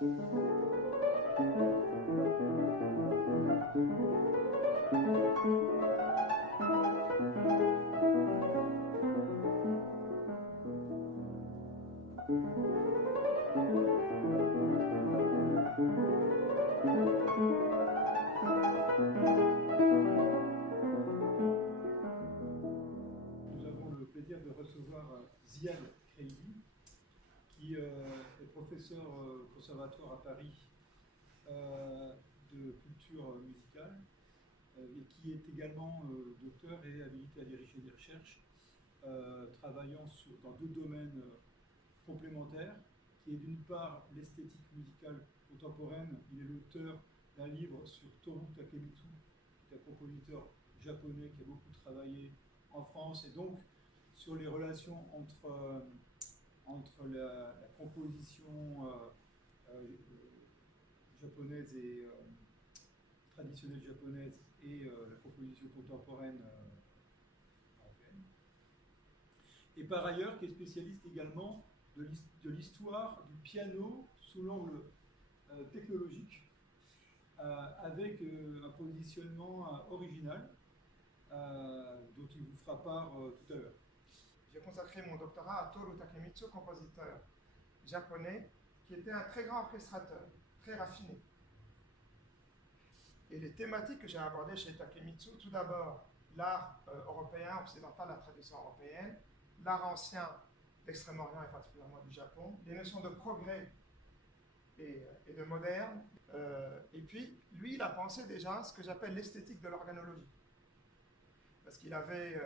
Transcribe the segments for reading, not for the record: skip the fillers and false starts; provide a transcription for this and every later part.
De recevoir Ziad Kreidi, qui est professeur au conservatoire à Paris de culture musicale et qui est également docteur et habilité à diriger des recherches, travaillant dans deux domaines complémentaires, qui est d'une part l'esthétique musicale contemporaine. Il est l'auteur d'un livre sur Toru Takemitsu, qui est un compositeur japonais qui a beaucoup travaillé en France, et donc sur les relations entre la composition japonaise et traditionnelle japonaise et la composition contemporaine européenne. Et par ailleurs, qui est spécialiste également de l'histoire du piano sous l'angle technologique, avec un positionnement original dont il vous fera part tout à l'heure. J'ai consacré mon doctorat à Toru Takemitsu, compositeur japonais, qui était un très grand orchestrateur, très raffiné. Et les thématiques que j'ai abordées chez Takemitsu, tout d'abord, l'art européen, occidental, la tradition européenne, l'art ancien d'Extrême-Orient et particulièrement du Japon, les notions de progrès et de moderne. Et puis, lui, il a pensé déjà ce que j'appelle l'esthétique de l'organologie. Parce qu'il avait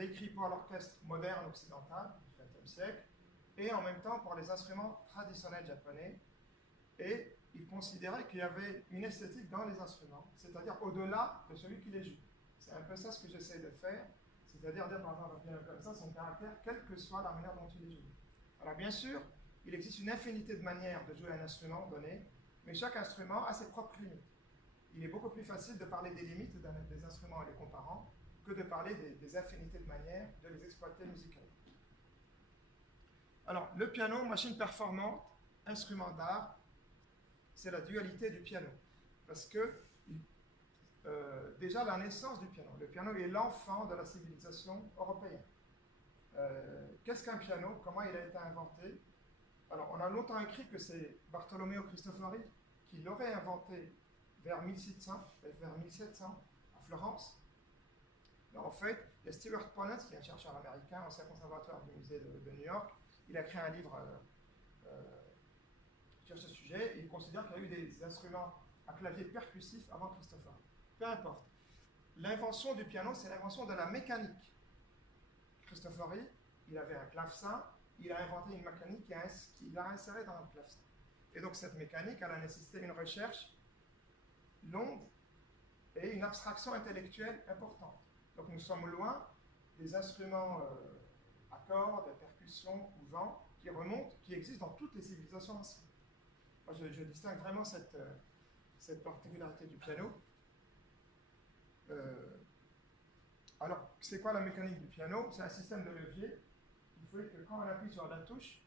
écrit pour l'orchestre moderne occidental du XXe siècle et en même temps pour les instruments traditionnels japonais. Et il considérait qu'il y avait une esthétique dans les instruments, c'est-à-dire au-delà de celui qui les joue. C'est un peu ça ce que j'essaie de faire, c'est-à-dire dire par exemple un piano comme ça, son caractère, quelle que soit la manière dont il est joué. Alors bien sûr, il existe une infinité de manières de jouer un instrument donné, mais chaque instrument a ses propres limites. Il est beaucoup plus facile de parler des limites des instruments en les comparant que de parler des infinités de manières de les exploiter musicalement. Alors, le piano, machine performante, instrument d'art, c'est la dualité du piano. Parce que, déjà, la naissance du piano. Le piano est l'enfant de la civilisation européenne. Qu'est-ce qu'un piano? Comment il a été inventé? Alors, on a longtemps écrit que c'est Bartolomeo Cristofori qui l'aurait inventé vers 1600, vers 1700, à Florence. En fait, il y a Stewart Ponens, qui est un chercheur américain, ancien conservateur du musée de New York. Il a créé un livre sur ce sujet et il considère qu'il y a eu des instruments à clavier percussif avant Cristofori. Peu importe. L'invention du piano, c'est l'invention de la mécanique. Cristofori, il avait un clavecin, il a inventé une mécanique qu'il a insérée dans le clavecin. Et donc cette mécanique, elle a nécessité une recherche longue et une abstraction intellectuelle importante. Donc nous sommes loin des instruments à cordes, percussions ou vent qui remontent, qui existent dans toutes les civilisations anciennes. Moi, je distingue vraiment cette particularité du piano. Alors, c'est quoi la mécanique du piano? C'est un système de levier. Il faut que quand on appuie sur la touche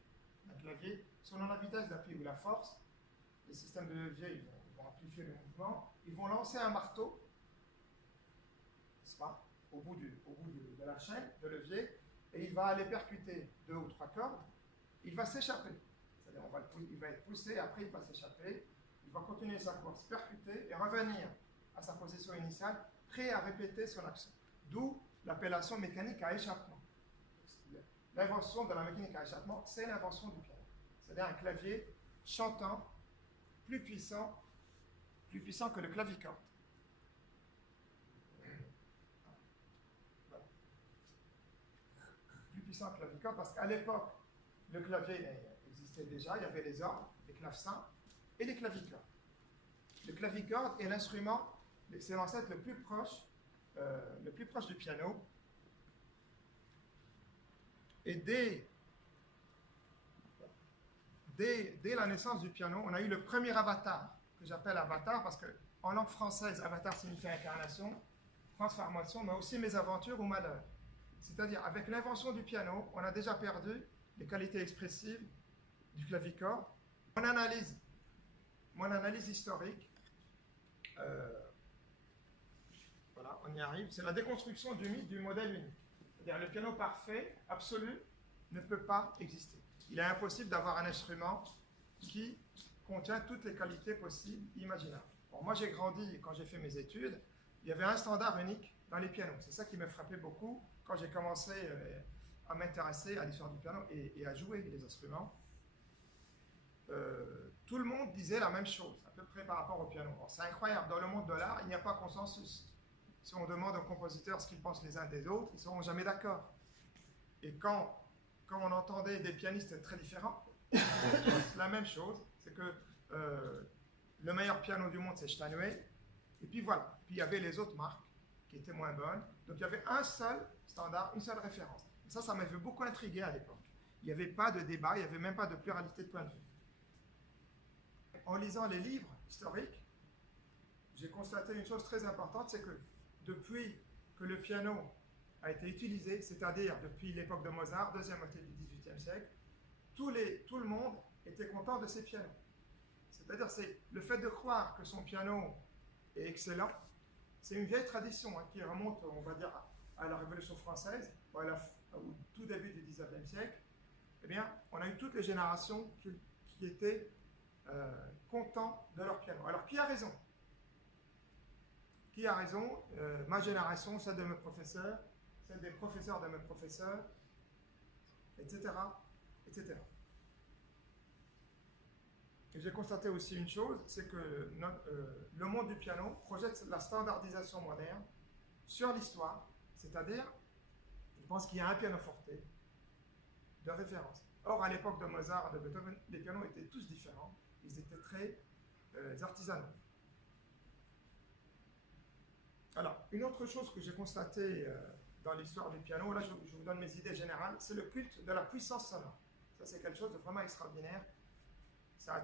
d'un clavier, selon la vitesse d'appui ou la force, les systèmes de levier ils vont amplifier le mouvement, ils vont lancer un marteau, n'est-ce pas, au bout de la chaîne de levier, et il va aller percuter 2 ou 3 cordes, il va s'échapper. C'est-à-dire il va être poussé, après il va s'échapper, il va continuer sa course, percuter et revenir à sa position initiale, prêt à répéter son action. D'où l'appellation mécanique à échappement. L'invention de la mécanique à échappement, c'est l'invention du piano. C'est-à-dire un clavier chantant, plus puissant que le clavicorde. Voilà. Plus puissant que le clavicorde, parce qu'à l'époque, le clavier existait déjà, il y avait les orgues, les clavecins et les clavicordes. Le clavicorde est l'instrument, c'est l'ancêtre le plus proche du piano. Et dès la naissance du piano, on a eu le premier avatar, que j'appelle avatar, parce qu'en langue française, avatar signifie incarnation, transformation, mais aussi mésaventures ou malheur. C'est-à-dire, avec l'invention du piano, on a déjà perdu les qualités expressives du clavicorde. On analyse mon analyse historique, voilà, on y arrive, c'est la déconstruction du mythe du modèle unique. C'est-à-dire le piano parfait, absolu, ne peut pas exister. Il est impossible d'avoir un instrument qui contient toutes les qualités possibles, imaginables. Bon, moi j'ai grandi, quand j'ai fait mes études, il y avait un standard unique dans les pianos. C'est ça qui me frappait beaucoup quand j'ai commencé à m'intéresser à l'histoire du piano et à jouer les instruments. Tout le monde disait la même chose, à peu près par rapport au piano. C'est incroyable, dans le monde de l'art, il n'y a pas consensus. Si on demande aux compositeurs ce qu'ils pensent les uns des autres, ils ne seront jamais d'accord. Et quand on entendait des pianistes très différents, tous la même chose, c'est que le meilleur piano du monde, c'est Steinway, et puis voilà. Puis il y avait les autres marques qui étaient moins bonnes, donc il y avait un seul standard, une seule référence. Et ça m'avait beaucoup intrigué à l'époque. Il n'y avait pas de débat, il n'y avait même pas de pluralité de points de vue. En lisant les livres historiques, j'ai constaté une chose très importante, c'est que depuis que le piano a été utilisé, c'est-à-dire depuis l'époque de Mozart, deuxième moitié du XVIIIe siècle, tout le monde était content de ces pianos. C'est-à-dire, c'est le fait de croire que son piano est excellent, c'est une vieille tradition qui remonte, on va dire, à la Révolution française, au tout début du XIXe siècle. Eh bien, on a eu toutes les générations qui étaient contents de leur piano. Alors, qui a raison? Qui a raison? Ma génération, celle de mes professeurs, celle des professeurs de mes professeurs, etc., etc. Et j'ai constaté aussi une chose, c'est que le monde du piano projette la standardisation moderne sur l'histoire, c'est-à-dire, je pense qu'il y a un pianoforte de référence. Or, à l'époque de Mozart et de Beethoven, les pianos étaient tous différents, ils étaient très artisanaux. Alors, une autre chose que j'ai constatée dans l'histoire du piano, là je vous donne mes idées générales, c'est le culte de la puissance sonore. Ça, c'est quelque chose de vraiment extraordinaire. Ça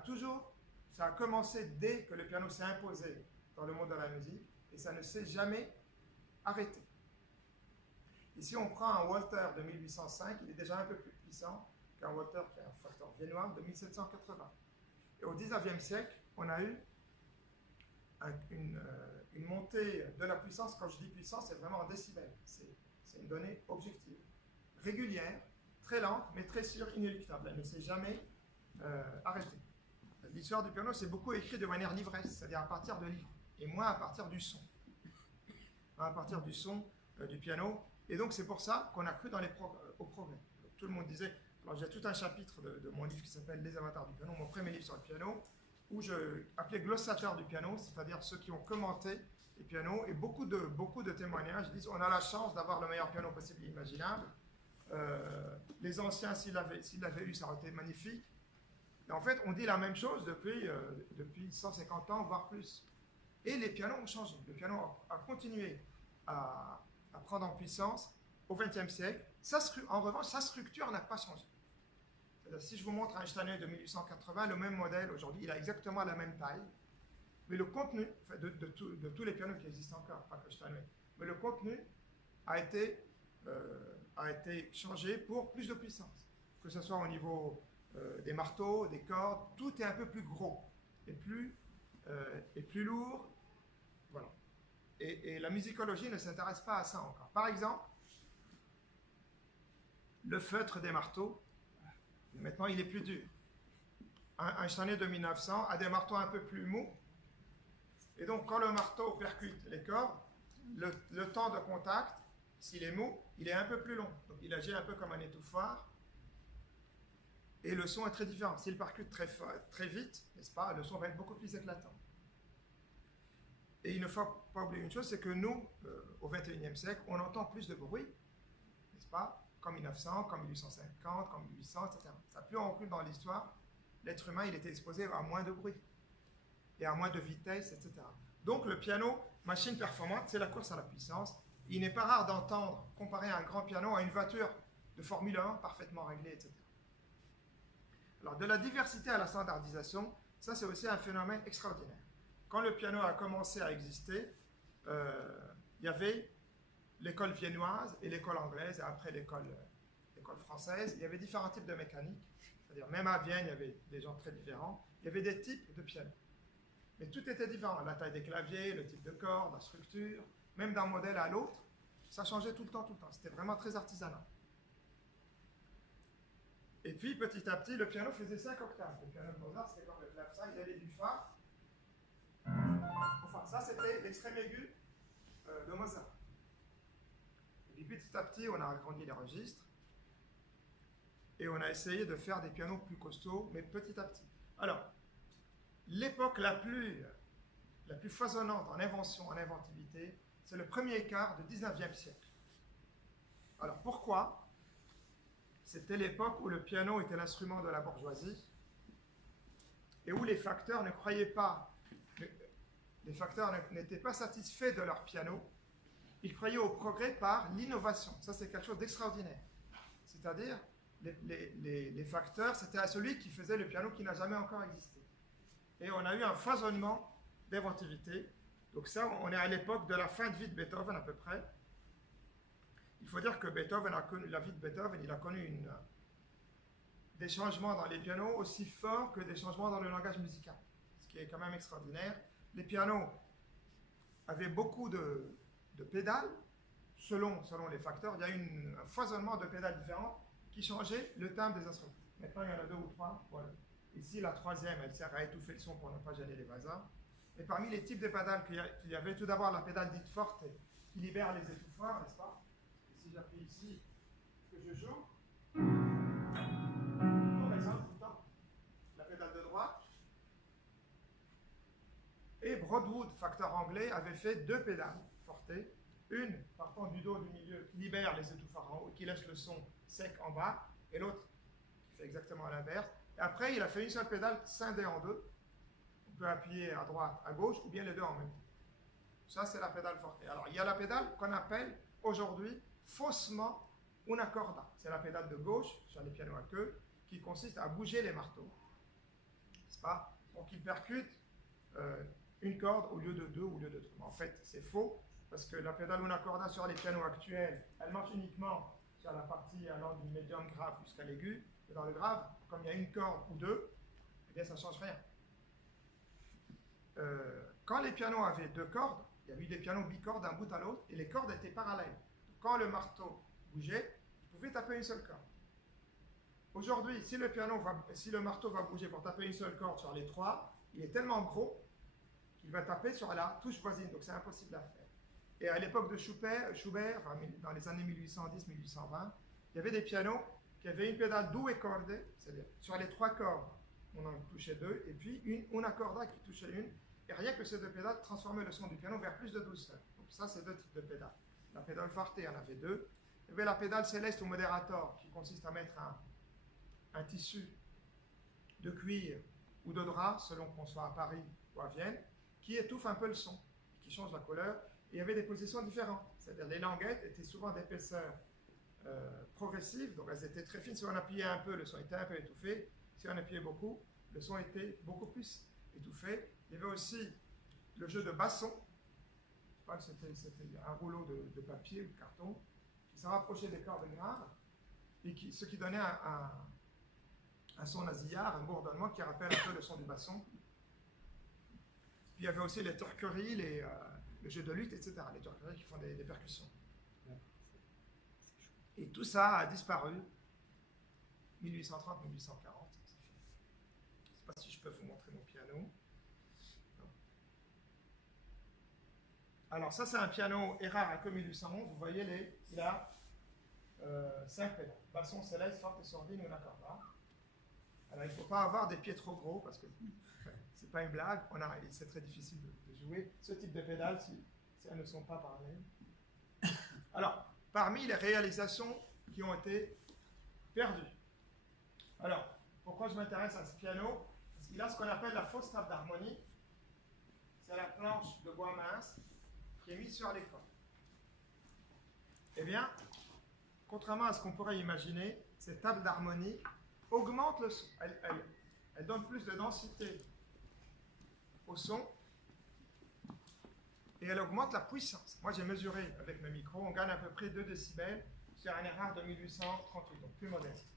a commencé dès que le piano s'est imposé dans le monde de la musique et ça ne s'est jamais arrêté. Ici, on prend un Walter de 1805, il est déjà un peu plus puissant qu'un Walter qui est un facteur viennois de 1780. Et au XIXe siècle, on a eu une montée de la puissance. Quand je dis puissance, c'est vraiment en décibels. C'est une donnée objective, régulière, très lente, mais très sûre, inéluctable. Elle ne s'est jamais arrêtée. L'histoire du piano, c'est beaucoup écrit de manière livresse, c'est-à-dire à partir de livres, et moins à partir du son. À partir du son du piano. Et donc, c'est pour ça qu'on a cru au progrès. Donc, tout le monde disait... Alors, j'ai tout un chapitre de mon livre qui s'appelle « Les avatars du piano », mon premier livre sur le piano, où je appelais glossateur du piano, c'est-à-dire ceux qui ont commenté les pianos, et beaucoup de témoignages disent on a la chance d'avoir le meilleur piano possible et imaginable. Les anciens, s'ils l'avaient eu, ça aurait été magnifique. Et en fait, on dit la même chose depuis 150 ans, voire plus. Et les pianos ont changé. Le piano a continué à prendre en puissance au XXe siècle. En revanche, sa structure n'a pas changé. Si je vous montre un Steinway de 1880, le même modèle aujourd'hui, il a exactement la même taille, mais le contenu, enfin de tous les pianos qui existent encore, pas que Steinway, mais le contenu a été changé pour plus de puissance. Que ce soit au niveau des marteaux, des cordes, tout est un peu plus gros et plus lourd. Voilà. Et la musicologie ne s'intéresse pas à ça encore. Par exemple, le feutre des marteaux, maintenant il est plus dur. Un Steinway de 1900 a des marteaux un peu plus mous. Et donc quand le marteau percute les cordes, le temps de contact, s'il est mou, il est un peu plus long. Donc il agit un peu comme un étouffoir. Et le son est très différent. S'il percute très vite, n'est-ce pas, le son va être beaucoup plus éclatant. Et il ne faut pas oublier une chose, c'est que nous, au XXIe siècle, on entend plus de bruit, n'est-ce pas, comme 1900, comme 1850, comme 1800, etc. Ça, plus on recule dans l'histoire, l'être humain, il était exposé à moins de bruit et à moins de vitesse, etc. Donc le piano, machine performante, c'est la course à la puissance. Il n'est pas rare d'entendre comparer un grand piano à une voiture de Formule 1 parfaitement réglée, etc. Alors de la diversité à la standardisation, ça c'est aussi un phénomène extraordinaire. Quand le piano a commencé à exister, il y avait l'école viennoise et l'école anglaise, et après l'école française. Il y avait différents types de mécanique, c'est-à-dire même à Vienne, il y avait des gens très différents. Il y avait des types de piano. Mais tout était différent. La taille des claviers, le type de corde, la structure, même d'un modèle à l'autre, ça changeait tout le temps, tout le temps. C'était vraiment très artisanal. Et puis, petit à petit, le piano faisait 5 octaves. Le piano de Mozart, c'était comme le clavecin, il allait du Fa. Enfin, ça, c'était l'extrême aigu de Mozart. Et puis, petit à petit, on a agrandi les registres. Et on a essayé de faire des pianos plus costauds, mais petit à petit. Alors, l'époque la plus foisonnante en invention, en inventivité, c'est le premier quart du 19e siècle. Alors, pourquoi? C'était l'époque où le piano était l'instrument de la bourgeoisie et où les facteurs ne croyaient pas, les facteurs n'étaient pas satisfaits de leur piano. Ils croyaient au progrès par l'innovation. Ça, c'est quelque chose d'extraordinaire. C'est-à-dire, les facteurs, c'était à celui qui faisait le piano qui n'a jamais encore existé. Et on a eu un foisonnement d'inventivité. Donc ça, on est à l'époque de la fin de vie de Beethoven à peu près. Il faut dire que Beethoven a connu, la vie de Beethoven, il a connu des changements dans les pianos aussi forts que des changements dans le langage musical. Ce qui est quand même extraordinaire. Les pianos avaient beaucoup de pédales, selon les facteurs. Il y a eu un foisonnement de pédales différentes qui changeaient le timbre des instruments. Maintenant, il y en a 2 ou 3. Voilà. Ici, la troisième, elle sert à étouffer le son pour ne pas gêner les voisins. Et parmi les types de pédales qu'il y avait, tout d'abord la pédale dite forte, qui libère les étouffoirs, n'est-ce pas? Et si j'appuie ici, que je joue, par exemple, tout le temps, la pédale de droite. Et Broadwood, facteur anglais, avait fait 2 pédales forte, une partant du dos du milieu qui libère les étouffoirs en haut et qui laisse le son sec en bas, et l'autre qui fait exactement l'inverse. Et après, il a fait une seule pédale scindée en 2. On peut appuyer à droite, à gauche, ou bien les deux en même temps. Ça, c'est la pédale forte. Alors, il y a la pédale qu'on appelle aujourd'hui faussement una corda. C'est la pédale de gauche, sur les pianos à queue, qui consiste à bouger les marteaux. N'est-ce pas? Pour qu'ils percutent une corde au lieu de 2 ou au lieu de 3. En fait, c'est faux, parce que la pédale una corda sur les pianos actuels, elle marche uniquement sur la partie allant du médium grave jusqu'à l'aigu. Et dans le grave, comme il y a une corde ou 2, eh bien, ça ne change rien. Quand les pianos avaient 2 cordes, il y avait eu des pianos bicordes d'un bout à l'autre, et les cordes étaient parallèles. Quand le marteau bougeait, vous pouvez taper une seule corde. Aujourd'hui, si le marteau va bouger pour taper une seule corde sur les 3, il est tellement gros qu'il va taper sur la touche voisine, donc c'est impossible à faire. Et à l'époque de Schubert, dans les années 1810-1820, il y avait des pianos qui avaient une pédale double corde, c'est-à-dire sur les 3 cordes, on en touchait 2, et puis una corda qui touchait une, et rien que ces 2 pédales transformaient le son du piano vers plus de douceur. Donc ça, c'est 2 types de pédales. La pédale forte, il y en avait 2. Il y avait la pédale céleste ou moderator, qui consiste à mettre un tissu de cuir ou de drap, selon qu'on soit à Paris ou à Vienne, qui étouffe un peu le son, qui change la couleur. Et il y avait des positions différentes. C'est-à-dire les languettes étaient souvent d'épaisseur progressive, donc elles étaient très fines. Si on appuyait un peu, le son était un peu étouffé. Si on appuyait beaucoup, le son était beaucoup plus étouffé. Il y avait aussi le jeu de basson. C'était un rouleau de papier ou de carton qui se rapprochait des cordes graves, et ce qui donnait un son nasillard, un bourdonnement qui rappelle un peu le son du basson. Puis il y avait aussi les turqueries, le jeu de lutte, etc. Les turqueries qui font des percussions. Et tout ça a disparu 1830-1840. Je ne sais pas si je peux vous montrer mon piano. Non. Alors ça, c'est un piano Erard à queue 1811. Vous voyez, il a 5 pédales. Basson, céleste, forte et sourdine, una corda. Alors il ne faut pas avoir des pieds trop gros parce que c'est pas une blague. C'est très difficile de jouer ce type de pédales si elles ne sont pas parallèles. Alors, parmi les réalisations qui ont été perdues. Alors, pourquoi je m'intéresse à ce piano? Parce qu'il a ce qu'on appelle la fausse table d'harmonie. C'est la planche de bois mince qui est mise sur les cordes. Eh bien, contrairement à ce qu'on pourrait imaginer, cette table d'harmonie augmente le son. Elle donne plus de densité au son et elle augmente la puissance. Moi, j'ai mesuré avec mes micros, on gagne à peu près 2 décibels sur un Erard de 1838, donc plus modeste.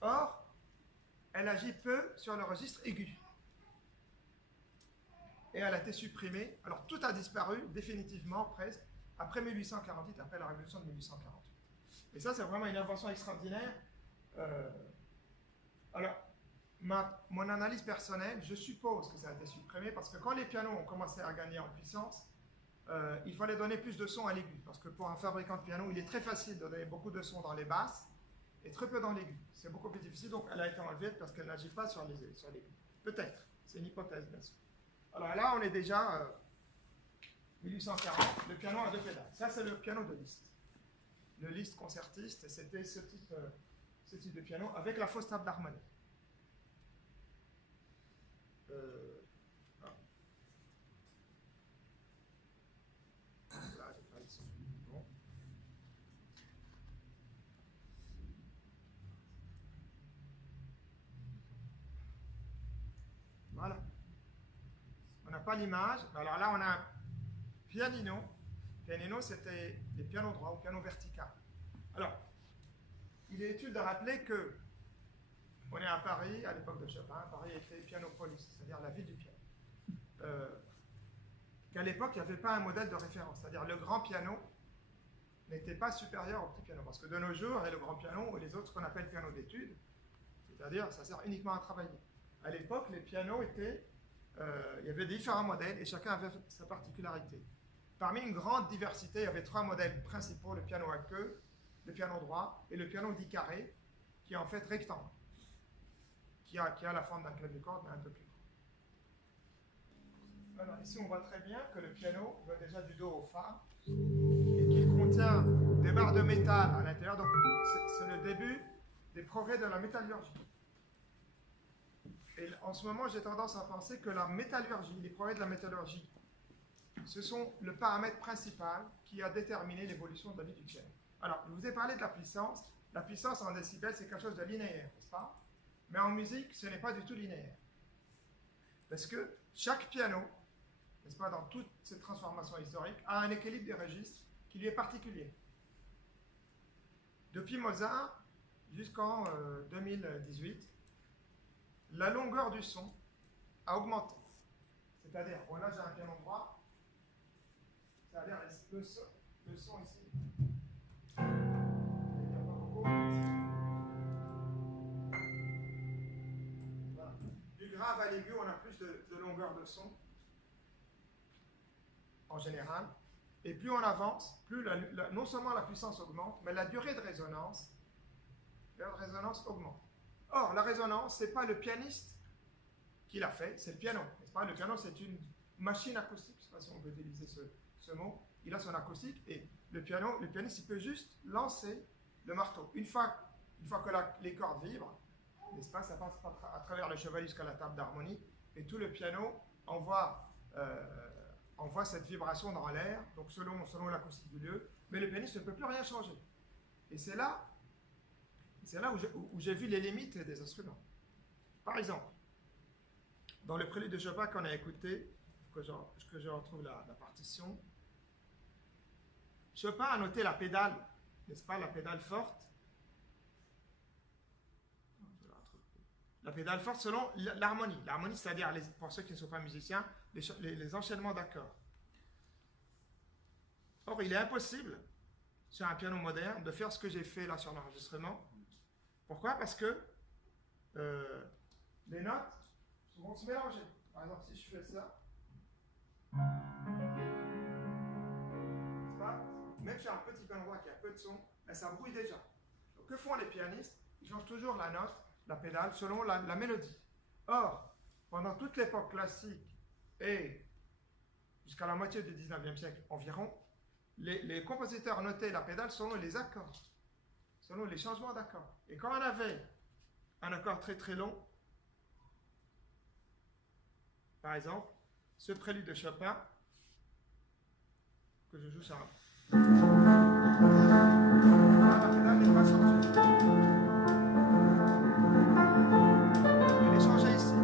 Or, elle agit peu sur le registre aigu. et elle a été supprimée. Alors tout a disparu définitivement presque après 1848, après la révolution de 1848. Et ça, c'est vraiment une invention extraordinaire. Alors, mon analyse personnelle, je suppose que ça a été supprimé parce que quand les pianos ont commencé à gagner en puissance, il fallait donner plus de son à l'aigu. Parce que pour un fabricant de piano, il est très facile de donner beaucoup de son dans les basses et très peu dans l'aigu. C'est beaucoup plus difficile, donc elle a été enlevée parce qu'elle n'agit pas sur l'aigu. Peut-être, c'est une hypothèse, bien sûr. Alors là, on est déjà 1840, le piano à deux pédales. Ça, c'est le piano de Liszt. Le Liszt concertiste, c'était ce type de piano avec la fausse table d'harmonie. Là, j'ai pas le son. Bon. Voilà. On n'a pas l'image. Alors là, on a un pianino. Pianino, c'était des pianos droits ou piano vertical. Alors, il est utile de rappeler que on est à Paris, à l'époque de Chopin. Paris était pianopolis, c'est-à-dire la ville du piano. Qu'à l'époque, il n'y avait pas un modèle de référence. C'est-à-dire le grand piano n'était pas supérieur au petit piano. Parce que de nos jours, il y a le grand piano et les autres qu'on appelle piano d'études. C'est-à-dire, ça sert uniquement à travailler. À l'époque, les pianos étaient... il y avait différents modèles et chacun avait sa particularité. Parmi une grande diversité, il y avait trois modèles principaux, le piano à queue, le piano droit et le piano dit carré, qui est en fait rectangle, qui a la forme d'un clavicorde, mais un peu plus grand. Alors ici, on voit très bien que le piano va déjà du dos au fa et qu'il contient des barres de métal à l'intérieur. Donc, c'est le début des progrès de la métallurgie. Et en ce moment, j'ai tendance à penser que la métallurgie, les progrès de la métallurgie, ce sont le paramètre principal qui a déterminé l'évolution de la vie du piano. Alors, je vous ai parlé de la puissance. La puissance en décibels, c'est quelque chose de linéaire, n'est-ce pas? Mais en musique, ce n'est pas du tout linéaire. Parce que chaque piano, n'est-ce pas, dans toutes ces transformations historiques, a un équilibre des registres qui lui est particulier. Depuis Mozart jusqu'en 2018, la longueur du son a augmenté. C'est-à-dire, bon là j'ai un piano droit, c'est-à-dire le son ici. Il n'y a pas beaucoup. Voilà. Du grave à l'aigu, on a plus de longueur de son, en général. Et plus on avance, plus non seulement la puissance augmente, mais la durée de résonance augmente. Or, la résonance, ce n'est pas le pianiste qui l'a fait, c'est le piano. N'est-ce pas? Le piano, c'est une machine acoustique. Je ne sais pas si on peut utiliser ce mot. Il a son acoustique et le pianiste, il peut juste lancer le marteau. Une fois que les cordes vibrent, n'est-ce pas, ça passe à travers le chevalet jusqu'à la table d'harmonie et tout le piano envoie cette vibration dans l'air, donc selon l'acoustique du lieu, mais le pianiste ne peut plus rien changer. Et c'est là où j'ai vu les limites des instruments. Par exemple, dans le prélude de Chopin qu'on a écouté, que je retrouve la partition, Chopin a noté la pédale, n'est-ce pas, la pédale forte. La pédale forte selon l'harmonie. L'harmonie, c'est-à-dire, pour ceux qui ne sont pas musiciens, les enchaînements d'accords. Or, il est impossible, sur un piano moderne, de faire ce que j'ai fait là sur l'enregistrement. Pourquoi? Parce que les notes vont se mélanger. Par exemple, si je fais ça, même sur un petit piano droit qui a peu de son, ben ça brouille déjà. Donc, que font les pianistes? Ils changent toujours la note, la pédale, selon la mélodie. Or, pendant toute l'époque classique et jusqu'à la moitié du 19e siècle environ, les compositeurs notaient la pédale selon les accords, selon les changements d'accords. Et quand on avait un accord très très long, par exemple, ce prélude de Chopin, que je joue sur la pédale n'est pas changée. Elle est changée ici.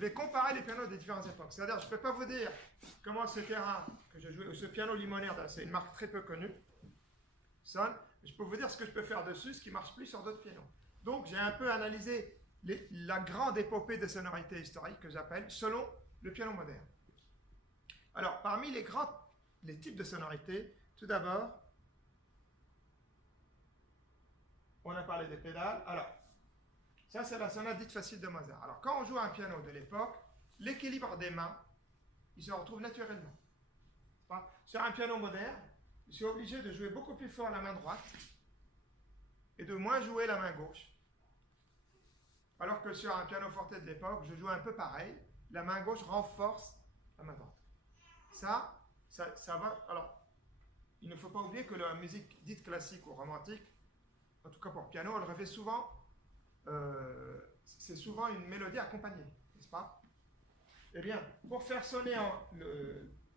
vais comparer les pianos des différentes époques. C'est-à-dire, je ne peux pas vous dire comment ce terrain que je jouais, ou ce piano limonaire, c'est une marque très peu connue, sonne. Je peux vous dire ce que je peux faire dessus, ce qui ne marche plus sur d'autres pianos. Donc, j'ai un peu analysé la grande épopée de sonorités historiques que j'appelle selon le piano moderne. Alors, parmi les types de sonorités, tout d'abord, on a parlé des pédales. Alors, ça, c'est la sonate dite facile de Mozart. Alors, quand on joue un piano de l'époque, l'équilibre des mains, il se retrouve naturellement. Sur un piano moderne, je suis obligé de jouer beaucoup plus fort la main droite et de moins jouer la main gauche. Alors que sur un piano forte de l'époque, je joue un peu pareil. La main gauche renforce la main droite. Ça va. Alors, il ne faut pas oublier que la musique dite classique ou romantique, en tout cas pour piano, elle revêt souvent, c'est souvent une mélodie accompagnée, n'est-ce pas? Eh bien, pour faire sonner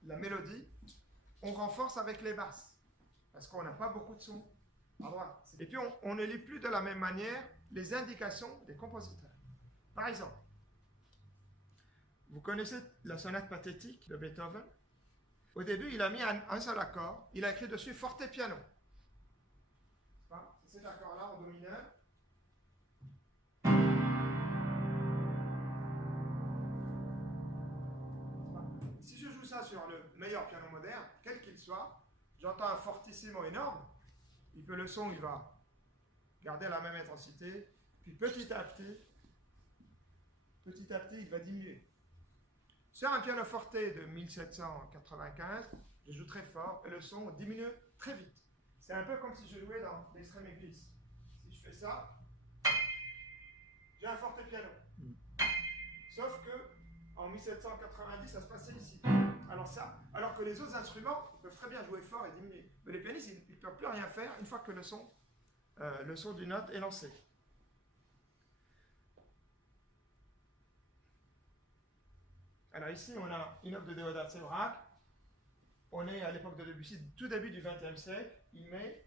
la mélodie, on renforce avec les basses, parce qu'on n'a pas beaucoup de sons à droite. Et puis, on ne lit plus de la même manière les indications des compositeurs. Par exemple, vous connaissez la sonate pathétique de Beethoven? Au début, il a mis un seul accord, il a écrit dessus forte piano. C'est cet accord-là en do mineur. Si je joue ça sur le meilleur piano moderne, quel qu'il soit, j'entends un fortissimo énorme, le son il va garder la même intensité, puis petit à petit, il va diminuer. Sur un piano forte de 1795, je joue très fort et le son diminue très vite. C'est un peu comme si je jouais dans l'extrême église. Si je fais ça, j'ai un forte piano. Sauf que en 1790, ça se passait ici. Alors que les autres instruments peuvent très bien jouer fort et diminuer. Mais les pianistes, ils ne peuvent plus rien faire une fois que le son d'une note est lancé. Alors ici, on a une œuvre de Déodat Séverac. On est à l'époque de Debussy, tout début du XXe siècle. Il met,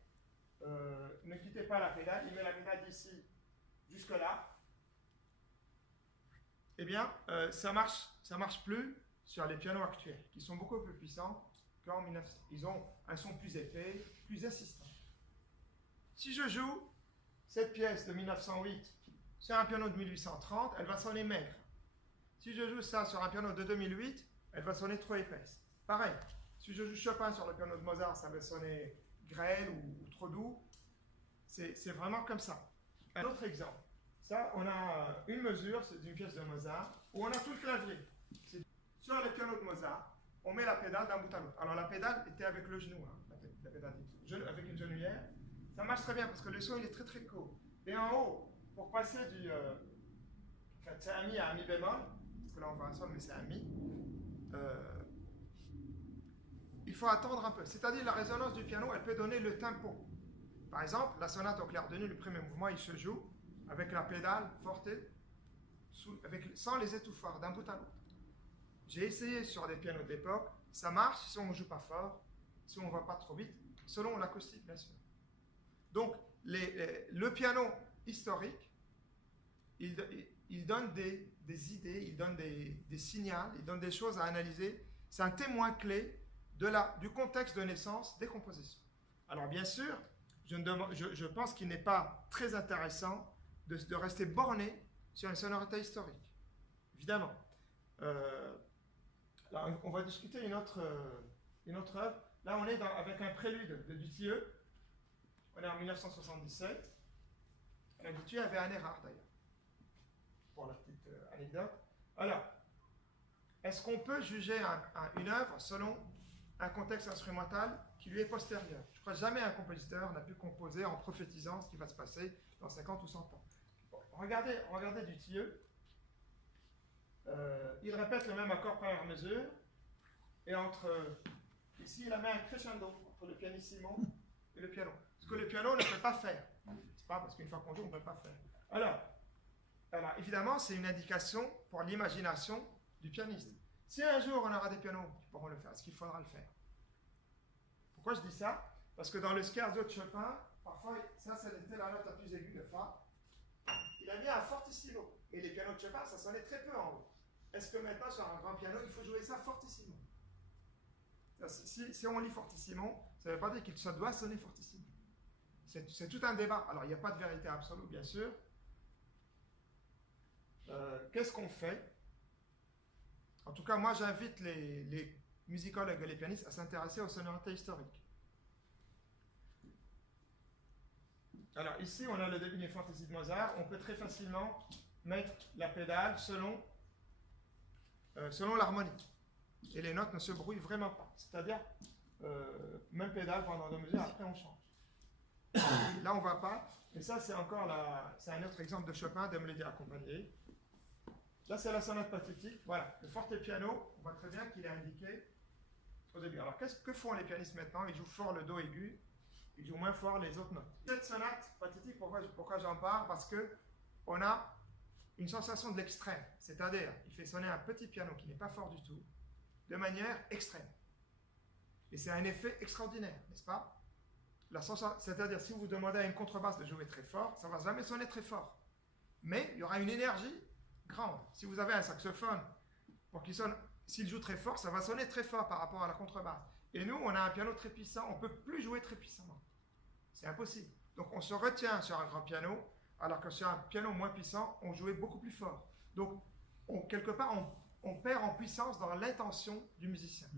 ne quittez pas la pédale, il met la pédale d'ici jusque là. Eh bien, ça marche plus sur les pianos actuels, qui sont beaucoup plus puissants qu'en 1900. Ils ont un son plus épais, plus insistant. Si je joue cette pièce de 1908 sur un piano de 1830, elle va sonner maigre. Si je joue ça sur un piano de 2008, elle va sonner trop épaisse. Pareil, si je joue Chopin sur le piano de Mozart, ça va sonner grêle ou trop doux. C'est vraiment comme ça. Un autre exemple. Ça, on a une mesure, c'est d'une pièce de Mozart, où on a tout le clavier. Sur le piano de Mozart, on met la pédale d'un bout à l'autre. Alors la pédale était avec le genou, la pédale avec une genouillère. Ça marche très bien parce que le son il est très très court. Et en haut, pour passer du c'est un mi à un mi bémol, parce que là on voit un sol mais c'est un mi, il faut attendre un peu. C'est-à-dire la résonance du piano, elle peut donner le tempo. Par exemple, la sonate au clair de lune, le premier mouvement, il se joue avec la pédale forte, sans les étouffoirs, d'un bout à l'autre. J'ai essayé sur des pianos d'époque, ça marche si on ne joue pas fort, si on ne va pas trop vite, selon l'acoustique bien sûr. Donc, le piano historique, il donne des idées, il donne des signaux, il donne des choses à analyser. C'est un témoin clé du contexte de naissance des compositions. Alors bien sûr, je pense qu'il n'est pas très intéressant de rester borné sur une sonorité historique. Évidemment. Là, on va discuter une autre œuvre. Là, on est avec un prélude de Dutilleux. On est en 1977. Dutilleux avait un erreur d'ailleurs, pour la petite anecdote. Alors, est-ce qu'on peut juger une œuvre selon un contexte instrumental qui lui est postérieur? Je crois que jamais un compositeur n'a pu composer en prophétisant ce qui va se passer dans 50 ou 100 ans. Bon, regardez Dutilleux. Il répète le même accord première mesure, et ici il a mis un crescendo entre le pianissimo et le piano. Ce que le piano ne peut pas faire. C'est pas parce qu'une fois qu'on joue, on ne peut pas faire. Alors, évidemment, c'est une indication pour l'imagination du pianiste. Si un jour on aura des pianos qui pourront le faire, est-ce qu'il faudra le faire? Pourquoi je dis ça? Parce que dans le scherzo de Chopin, parfois, ça c'était la note la plus aiguë de Fa. Il a mis un fortissimo. Et les pianos de Chopin, ça sonnait très peu en haut. est-ce que maintenant sur un grand piano, il faut jouer ça fortissimo? Si on lit fortissimo, ça ne veut pas dire que ça doit sonner fortissimo. C'est tout un débat. Alors, il n'y a pas de vérité absolue, bien sûr. Qu'est-ce qu'on fait? En tout cas, moi, j'invite les musicologues et les pianistes à s'intéresser aux sonorités historiques. Alors, ici, on a le début du Fantaisie de Mozart. On peut très facilement mettre la pédale selon l'harmonie. Et les notes ne se brouillent vraiment pas. C'est-à-dire, même pédale pendant 2 mesures, après on change. Là, on ne va pas. Et ça, c'est un autre exemple de Chopin, de mélodie accompagnée. Là, c'est la sonate pathétique. Voilà, le forte piano, on voit très bien qu'il est indiqué au début. Alors, que font les pianistes maintenant? Ils jouent fort le do aigu, ils jouent moins fort les autres notes. Cette sonate pathétique, pourquoi j'en parle? Parce qu'on a une sensation de l'extrême. C'est-à-dire, il fait sonner un petit piano qui n'est pas fort du tout, de manière extrême. Et c'est un effet extraordinaire, n'est-ce pas? C'est-à-dire, si vous demandez à une contrebasse de jouer très fort, ça ne va jamais sonner très fort. Mais il y aura une énergie grande. Si vous avez un saxophone, pour qu'il sonne, s'il joue très fort, ça va sonner très fort par rapport à la contrebasse. Et nous, on a un piano très puissant, on ne peut plus jouer très puissamment. C'est impossible. Donc on se retient sur un grand piano, alors que sur un piano moins puissant, on jouait beaucoup plus fort. Donc, quelque part, on perd en puissance dans l'intention du musicien.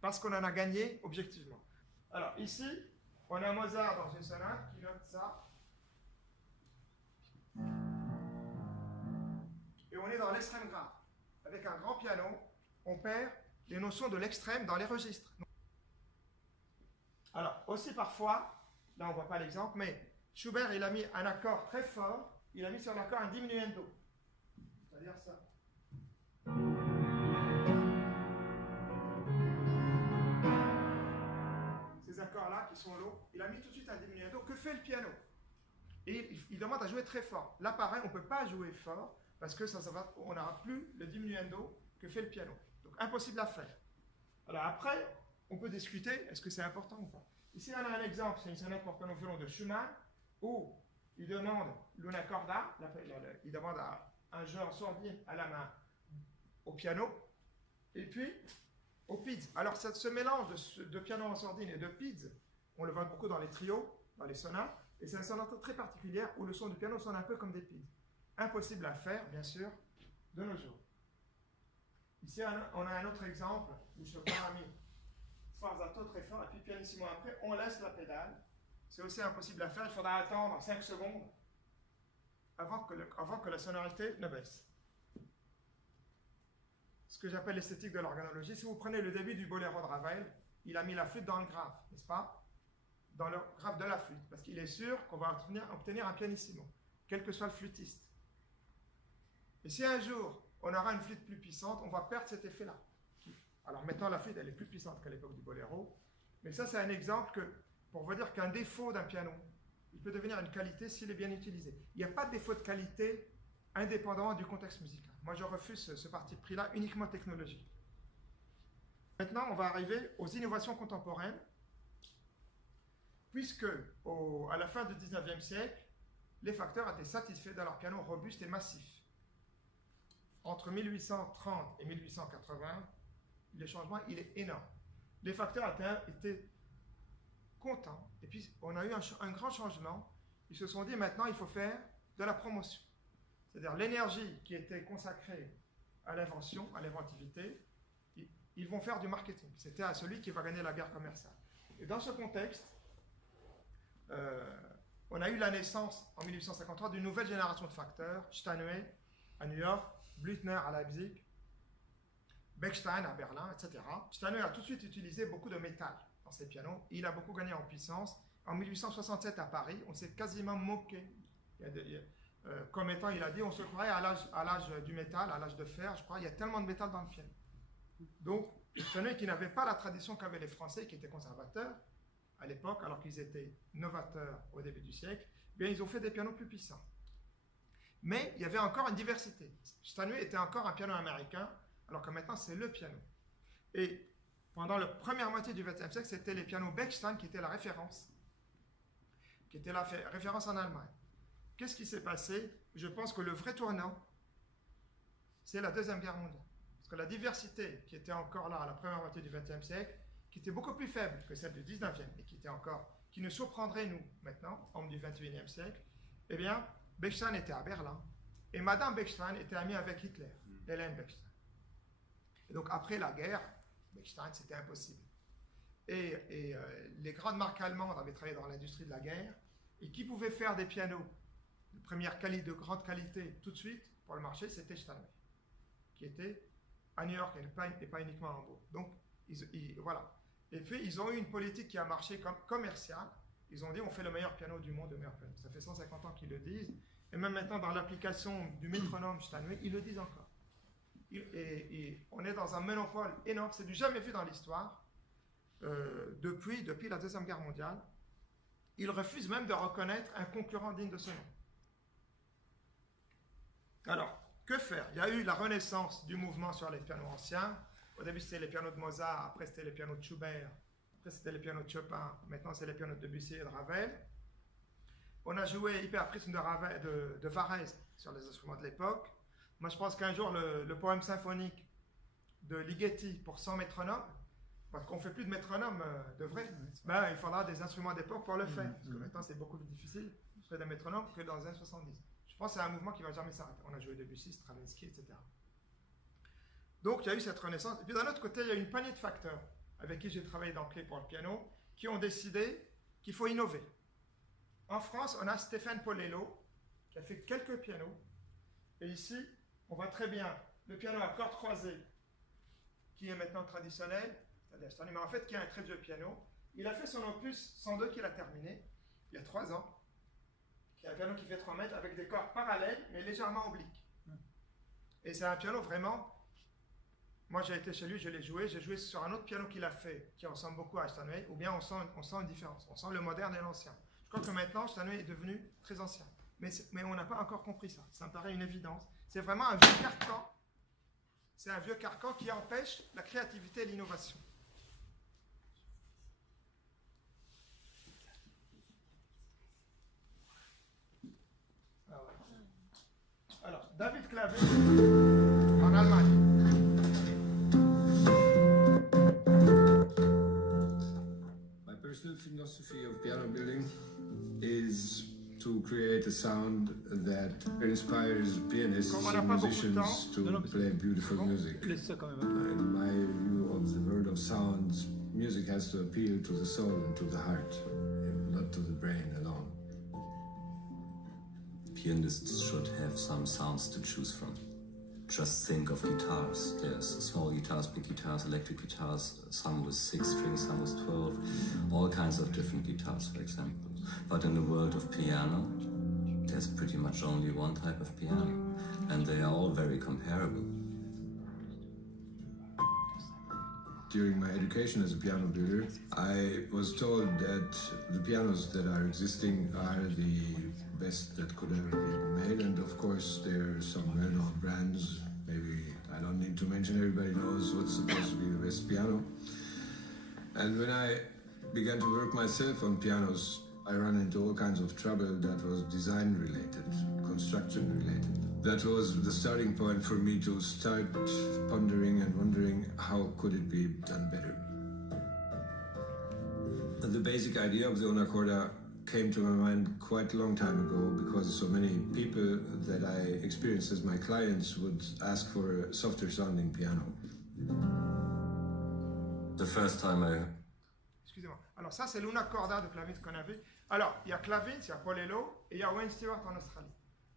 Parce qu'on en a gagné objectivement. Alors ici, on a Mozart dans une sonate qui note ça. Et on est dans l'extrême grave. Avec un grand piano, on perd les notions de l'extrême dans les registres. Alors, aussi parfois, là on ne voit pas l'exemple, mais Schubert, il a mis un accord très fort, il a mis sur l'accord un diminuendo. C'est-à-dire ça. Ces accords-là qui sont lourds, il a mis tout de suite un diminuendo. Que fait le piano? Et il demande à jouer très fort. Là, pareil, on ne peut pas jouer fort parce que on n'aura plus le diminuendo que fait le piano. Donc, impossible à faire. Alors après, on peut discuter, est-ce que c'est important ou pas? Ici, on a un exemple, c'est une sonate pour piano violon de Schumann, où il demande l'una corda, il demande un jeu en sordine à la main au piano, et puis au pizz. Alors ce mélange de piano en sordine et de pizz, on le voit beaucoup dans les trios, dans les sonates, et c'est une sonate très particulière où le son du piano sonne un peu comme des pizz. Impossible à faire, bien sûr, de nos jours. Ici, on a un autre exemple où Chopin a mis sforzato très fort, et puis pianissimo après, on laisse la pédale. C'est aussi impossible à faire, il faudra attendre 5 secondes avant que la sonorité ne baisse. Ce que j'appelle l'esthétique de l'organologie, si vous prenez le début du boléro de Ravel, il a mis la flûte dans le grave, n'est-ce pas? Dans le grave de la flûte, parce qu'il est sûr qu'on va obtenir un pianissimo, quel que soit le flûtiste. Et si un jour, on aura une flûte plus puissante, on va perdre cet effet-là. Alors maintenant, la flûte, elle est plus puissante qu'à l'époque du boléro, mais ça, c'est un exemple pour vous dire qu'un défaut d'un piano, il peut devenir une qualité s'il est bien utilisé. Il n'y a pas de défaut de qualité indépendamment du contexte musical. Moi, je refuse ce parti pris-là uniquement technologique. Maintenant, on va arriver aux innovations contemporaines, puisque à la fin du 19e siècle, les facteurs étaient satisfaits de leur piano robuste et massif. Entre 1830 et 1880, le changement, il est énorme. Les facteurs étaient contents, et puis on a eu un grand changement. Ils se sont dit, maintenant, il faut faire de la promotion. C'est-à-dire l'énergie qui était consacrée à l'invention, à l'inventivité, ils vont faire du marketing. C'était à celui qui va gagner la guerre commerciale. Et dans ce contexte, on a eu la naissance en 1853 d'une nouvelle génération de facteurs, Steinway à New York, Blüthner à Leipzig, Bechstein à Berlin, etc. Steinway a tout de suite utilisé beaucoup de métal dans ses pianos. Il a beaucoup gagné en puissance. En 1867 à Paris, on s'est quasiment moqué. Comme étant, il a dit, on se croirait à l'âge du métal, à l'âge de fer, je crois, il y a tellement de métal dans le piano. Donc, Steinway qui n'avait pas la tradition qu'avaient les Français, qui étaient conservateurs à l'époque, alors qu'ils étaient novateurs au début du siècle, bien, ils ont fait des pianos plus puissants. Mais il y avait encore une diversité. Steinway était encore un piano américain, alors que maintenant c'est le piano. Et pendant la première moitié du XXe siècle, c'était les pianos Bechstein qui étaient la référence, en Allemagne. Qu'est-ce qui s'est passé? Je pense que le vrai tournant, c'est la Deuxième Guerre mondiale. Parce que la diversité qui était encore là à la première moitié du XXe siècle, qui était beaucoup plus faible que celle du XIXe et qui nous surprendrait, nous, maintenant, hommes du XXIe siècle, eh bien, Bechstein était à Berlin. Et Madame Bechstein était amie avec Hitler, Hélène Bechstein. Et donc, après la guerre, Bechstein, c'était impossible. Et les grandes marques allemandes avaient travaillé dans l'industrie de la guerre, et qui pouvait faire des pianos de grande qualité tout de suite pour le marché, c'était Steinway, qui était à New York et pas uniquement à Hambourg. Donc, voilà. Et puis, ils ont eu une politique qui a marché comme commerciale. Ils ont dit, on fait le meilleur piano du monde, le meilleur piano. Ça fait 150 ans qu'ils le disent. Et même maintenant, dans l'application du métronome Steinway, ils le disent encore. Et on est dans un monopole énorme. C'est du jamais vu dans l'histoire. Depuis la Deuxième Guerre mondiale, ils refusent même de reconnaître un concurrent digne de ce nom. Alors, que faire? Il y a eu la renaissance du mouvement sur les pianos anciens. Au début, c'était les pianos de Mozart, après c'était les pianos de Schubert, après c'était les pianos de Chopin, maintenant c'est les pianos de Debussy et de Ravel. On a joué Hyperprisme de Varèse sur les instruments de l'époque. Moi, je pense qu'un jour, le poème symphonique de Ligeti pour 100 métronomes, parce qu'on ne fait plus de métronomes de vrai, ben, il faudra des instruments d'époque pour le faire. Parce que maintenant, c'est beaucoup plus difficile de faire des métronomes que dans les années 70. Je pense que c'est un mouvement qui ne va jamais s'arrêter. On a joué Debussy, Stravinsky, etc. Donc, il y a eu cette renaissance. Et puis, d'un autre côté, il y a une poignée de facteurs avec qui j'ai travaillé dans Clé pour le piano, qui ont décidé qu'il faut innover. En France, on a Stéphane Polello, qui a fait quelques pianos. Et ici, on voit très bien le piano à cordes croisées, qui est maintenant traditionnel, mais en fait, qui est un très vieux piano. Il a fait son opus 102 qu'il a terminé, il y a 3 ans, qui est un piano qui fait 3 mètres, avec des cordes parallèles, mais légèrement obliques. Et c'est un piano vraiment... Moi, j'ai été chez lui, je l'ai joué. J'ai joué sur un autre piano qu'il a fait, qui ressemble beaucoup à Steinway, ou bien on sent une différence. On sent le moderne et l'ancien. Je crois que maintenant, Steinway est devenu très ancien. Mais on n'a pas encore compris ça. Ça me paraît une évidence. C'est vraiment un vieux carcan. C'est un vieux carcan qui empêche la créativité et l'innovation. Alors, David Clavé, en Allemagne. My personal philosophy of piano building is to create a sound that inspires pianists and musicians to play beautiful music. In my view of the world of sounds, music has to appeal to the soul and to the heart, and not to the brain alone. Pianists should have some sounds to choose from. Just think of guitars. There's small guitars, big guitars, electric guitars, some with 6 strings, some with 12, all kinds of different guitars, for example. But in the world of piano, there's pretty much only one type of piano, and they are all very comparable. During my education as a piano builder, I was told that the pianos that are existing are the best that could ever be made, and of course there are some well-known brands. Maybe I don't need to mention, everybody knows what's supposed to be the best piano. And when I began to work myself on pianos, I ran into all kinds of trouble that was design related, construction related. That was the starting point for me to start pondering and wondering how could it be done better. The basic idea of the Una Corda came to my mind quite a long time ago, because so many people that I experienced as my clients would ask for a softer sounding piano. The first time I... Excusez-moi. Alors ça, c'est l'Una Corda de Clavins qu'on a vu. Alors, il y a Clavins, il y a Polello et il y a Wayne Stewart en Australie.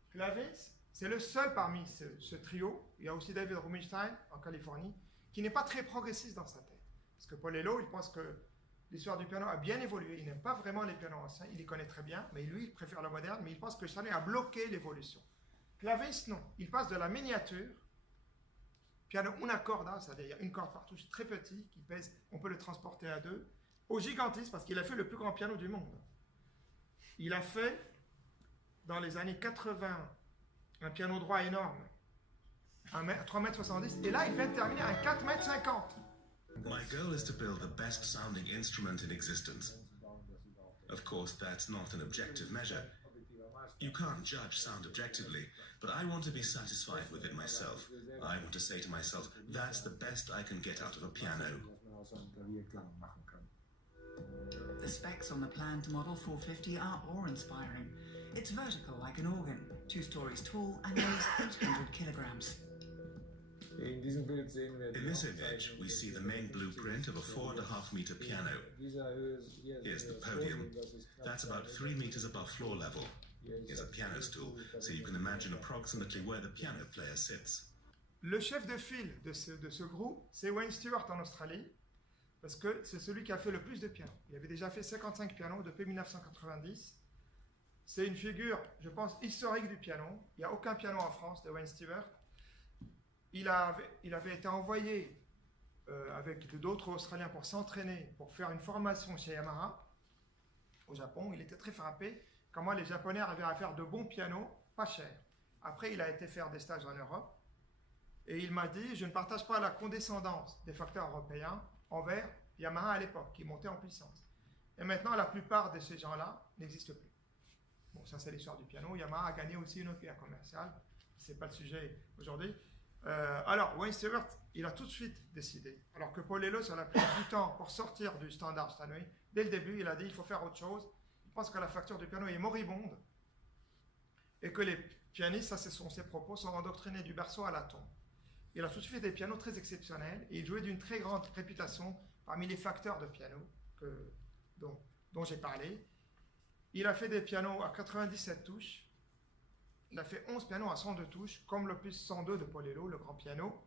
Clavins, c'est le seul parmi ce trio. Il y a aussi David Rubinstein en Californie, qui n'est pas très progressiste dans sa tête. Parce que Polello, il pense que l'histoire du piano a bien évolué. Il n'aime pas vraiment les pianos anciens, il les connaît très bien, mais lui, il préfère le moderne, mais il pense que Steinway a bloqué l'évolution. Clavins, non. Il passe de la miniature, piano una corda, c'est-à-dire une corde par touche très petit, qui pèse, on peut le transporter à 2, au gigantisme, parce qu'il a fait le plus grand piano du monde. Il a fait, dans les années 80, un piano droit énorme, 3,70 m, et là, il vient de terminer un 4,50 m. My goal is to build the best sounding instrument in existence. Of course, that's not an objective measure. You can't judge sound objectively, but I want to be satisfied with it myself. I want to say to myself, that's the best I can get out of a piano. The specs on the planned Model 450 are awe-inspiring. It's vertical like an organ, 2 stories tall and weighs 800 kilograms. In this image, we see the main blueprint of a 4.5-meter piano. Here's the podium. That's about 3 meters above floor level. Here's a piano stool, so you can imagine approximately where the piano player sits. Le chef de file de ce groupe, c'est Wayne Stewart en Australie, parce que c'est celui qui a fait le plus de pianos. Il avait déjà fait 55 pianos depuis 1990. C'est une figure, je pense, historique du piano. Il n'y a aucun piano en France de Wayne Stewart. Il avait été envoyé avec d'autres Australiens pour s'entraîner, pour faire une formation chez Yamaha au Japon. Il était très frappé comment les Japonais arrivaient à faire de bons pianos, pas chers. Après, il a été faire des stages en Europe et il m'a dit, je ne partage pas la condescendance des facteurs européens envers Yamaha à l'époque, qui montait en puissance. Et maintenant, la plupart de ces gens-là n'existent plus. Bon, ça c'est l'histoire du piano. Yamaha a gagné aussi une autre guerre commerciale. Ce n'est pas le sujet aujourd'hui. Alors, Wayne Stewart, il a tout de suite décidé. Alors que Paul Leleux, ça a pris du temps pour sortir du standard Steinway. Dès le début, il a dit, il faut faire autre chose. Il pense que la facture du piano est moribonde et que les pianistes, ça ce sont ses propos, sont endoctrinés du berceau à la tombe. Il a tout de suite fait des pianos très exceptionnels et il jouait d'une très grande réputation parmi les facteurs de piano dont j'ai parlé. Il a fait des pianos à 97 touches. Il a fait 11 pianos à 102 touches, comme l'opus 102 de Paul Leleux, le grand piano.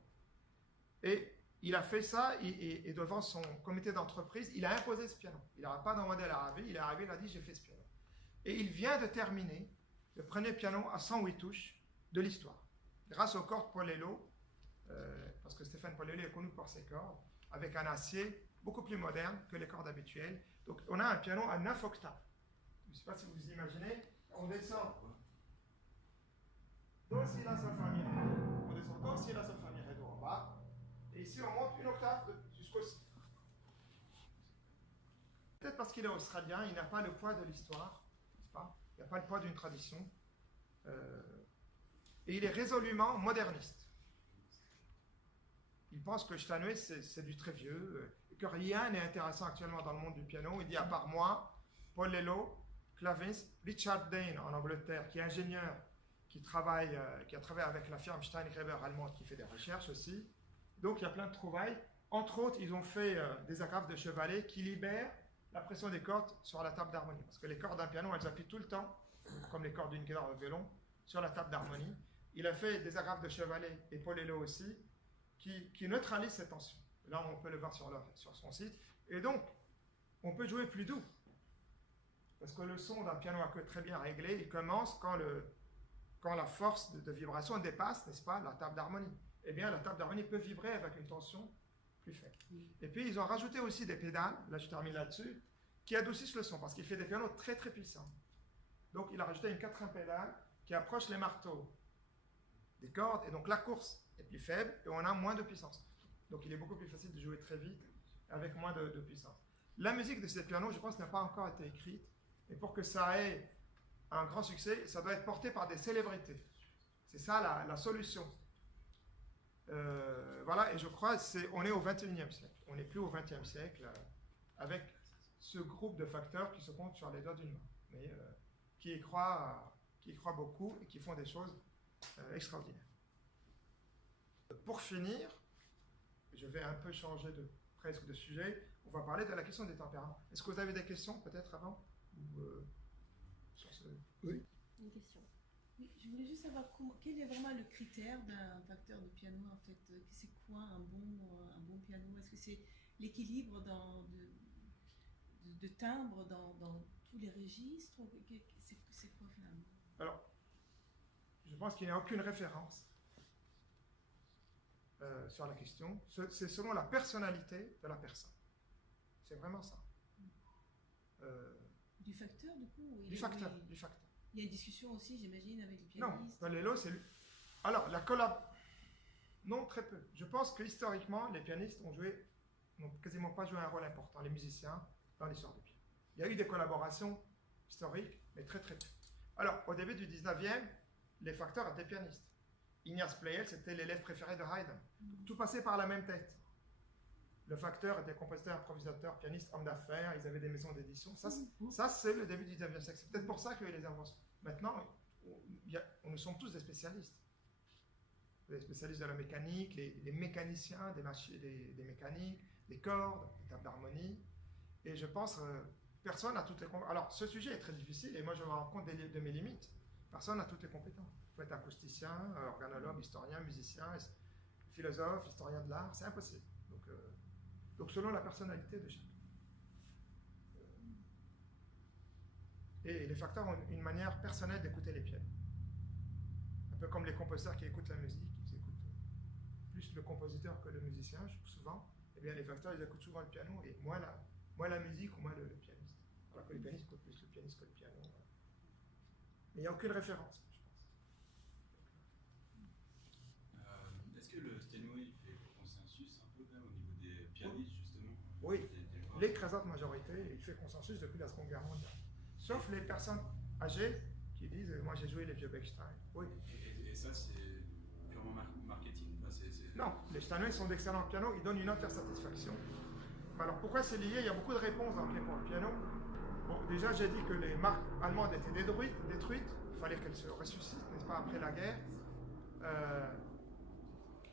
Et il a fait ça, et devant son comité d'entreprise, il a imposé ce piano. Il n'aura pas demandé à l'arrivée, il est arrivé, il a dit, j'ai fait ce piano. Et il vient de terminer le premier piano à 108 touches de l'histoire, grâce aux cordes Paul Leleux, parce que Stéphane Paul Leleux est connu pour ses cordes, avec un acier beaucoup plus moderne que les cordes habituelles. Donc on a un piano à 9 octaves. Je ne sais pas si vous imaginez, on descend Do, Si, La, Sol, Fa, Mi, Ré, Do. On descend Do, Si, La, Sol, Fa, Mi, Ré, Do en bas. Et ici, on monte une octave jusqu'au Si. Peut-être parce qu'il est australien, il n'a pas le poids de l'histoire, n'est-ce pas? Il n'a pas le poids d'une tradition. Et il est résolument moderniste. Il pense que Steinway, c'est du très vieux, et que rien n'est intéressant actuellement dans le monde du piano. Il dit, à part moi, Paul Leleux, claviste, Richard Dane en Angleterre, qui est ingénieur, qui a travaillé avec la firme Steingreber allemande, qui fait des recherches aussi. Donc il y a plein de trouvailles. Entre autres, ils ont fait des agrafes de chevalet qui libèrent la pression des cordes sur la table d'harmonie. Parce que les cordes d'un piano, elles appuient tout le temps, comme les cordes d'une guitare ou violon, sur la table d'harmonie. Il a fait des agrafes de chevalet, et Paul Leleux aussi, qui neutralisent cette tension. Là, on peut le voir sur son site. Et donc, on peut jouer plus doux. Parce que le son d'un piano à queue très bien réglé, il commence quand la force de vibration dépasse, n'est-ce pas, la table d'harmonie. Eh bien, la table d'harmonie peut vibrer avec une tension plus faible. Et puis, ils ont rajouté aussi des pédales, là je termine là-dessus, qui adoucissent le son, parce qu'il fait des pianos très très puissants. Donc, il a rajouté une 4e pédale qui approche les marteaux des cordes, et donc la course est plus faible, et on a moins de puissance. Donc, il est beaucoup plus facile de jouer très vite, avec moins de puissance. La musique de ces pianos, je pense, n'a pas encore été écrite, et pour que ça ait un grand succès, ça doit être porté par des célébrités. C'est ça la solution. Voilà, et je crois qu'on est au XXIe siècle. On n'est plus au XXe siècle avec ce groupe de facteurs qui se comptent sur les doigts d'une main, mais qui y croient beaucoup et qui font des choses extraordinaires. Pour finir, je vais un peu changer presque de sujet. On va parler de la question des tempéraments. Est-ce que vous avez des questions peut-être avant sur ce... Oui. Une question. Oui, je voulais juste savoir quel est vraiment le critère d'un facteur de piano en fait. C'est quoi un bon piano? Est-ce que c'est l'équilibre de timbre dans tous les registres? C'est quoi finalement? Alors, je pense qu'il n'y a aucune référence sur la question. C'est selon la personnalité de la personne. C'est vraiment ça. Du facteur, du coup? Du facteur. Il y a une discussion aussi, j'imagine, avec les pianistes. Non, Leleux, c'est... Alors, la collab... Non, très peu. Je pense que historiquement, les pianistes n'ont quasiment pas joué un rôle important, les musiciens, dans l'histoire du piano. Il y a eu des collaborations historiques, mais très très peu. Alors, au début du 19e, les facteurs étaient pianistes. Ignaz Pleyel, c'était l'élève préféré de Haydn. Tout passait par la même tête. Le facteur était compositeur, improvisateur, pianiste, homme d'affaires, ils avaient des maisons d'édition. Ça, c'est le début du 19e siècle. C'est peut-être pour ça qu'il y a eu les inventions. Maintenant, nous sommes tous des spécialistes. Les spécialistes de la mécanique, les mécaniciens des mécaniques, des cordes, des tables d'harmonie. Et je pense personne n'a toutes les compétences. Alors, ce sujet est très difficile et moi, je me rends compte de mes limites. Personne n'a toutes les compétences. Il faut être acousticien, organologue, historien, musicien, philosophe, historien de l'art. C'est impossible. Donc, selon la personnalité de chacun. Et les facteurs ont une manière personnelle d'écouter les pianos. Un peu comme les compositeurs qui écoutent la musique, ils écoutent plus le compositeur que le musicien, souvent. Eh bien, les facteurs, ils écoutent souvent le piano et moins la musique ou moins le pianiste. Alors que les pianistes écoutent plus le pianiste que le piano. Mais il n'y a aucune référence, je pense. Est-ce que le Steinway fait consensus un peu même au niveau des pianistes, justement? Oui, l'écrasante majorité, il fait consensus depuis la Seconde Guerre mondiale. Sauf les personnes âgées qui disent « moi j'ai joué les vieux Bechstein ». Oui. Et ça, c'est purement marketing? Non, les Steinway sont d'excellents pianos, ils donnent une entière satisfaction. Alors pourquoi c'est lié? Il y a beaucoup de réponses dans pour le piano. Bon, déjà j'ai dit que les marques allemandes étaient détruites, il fallait qu'elles se ressuscitent, n'est-ce pas, après la guerre.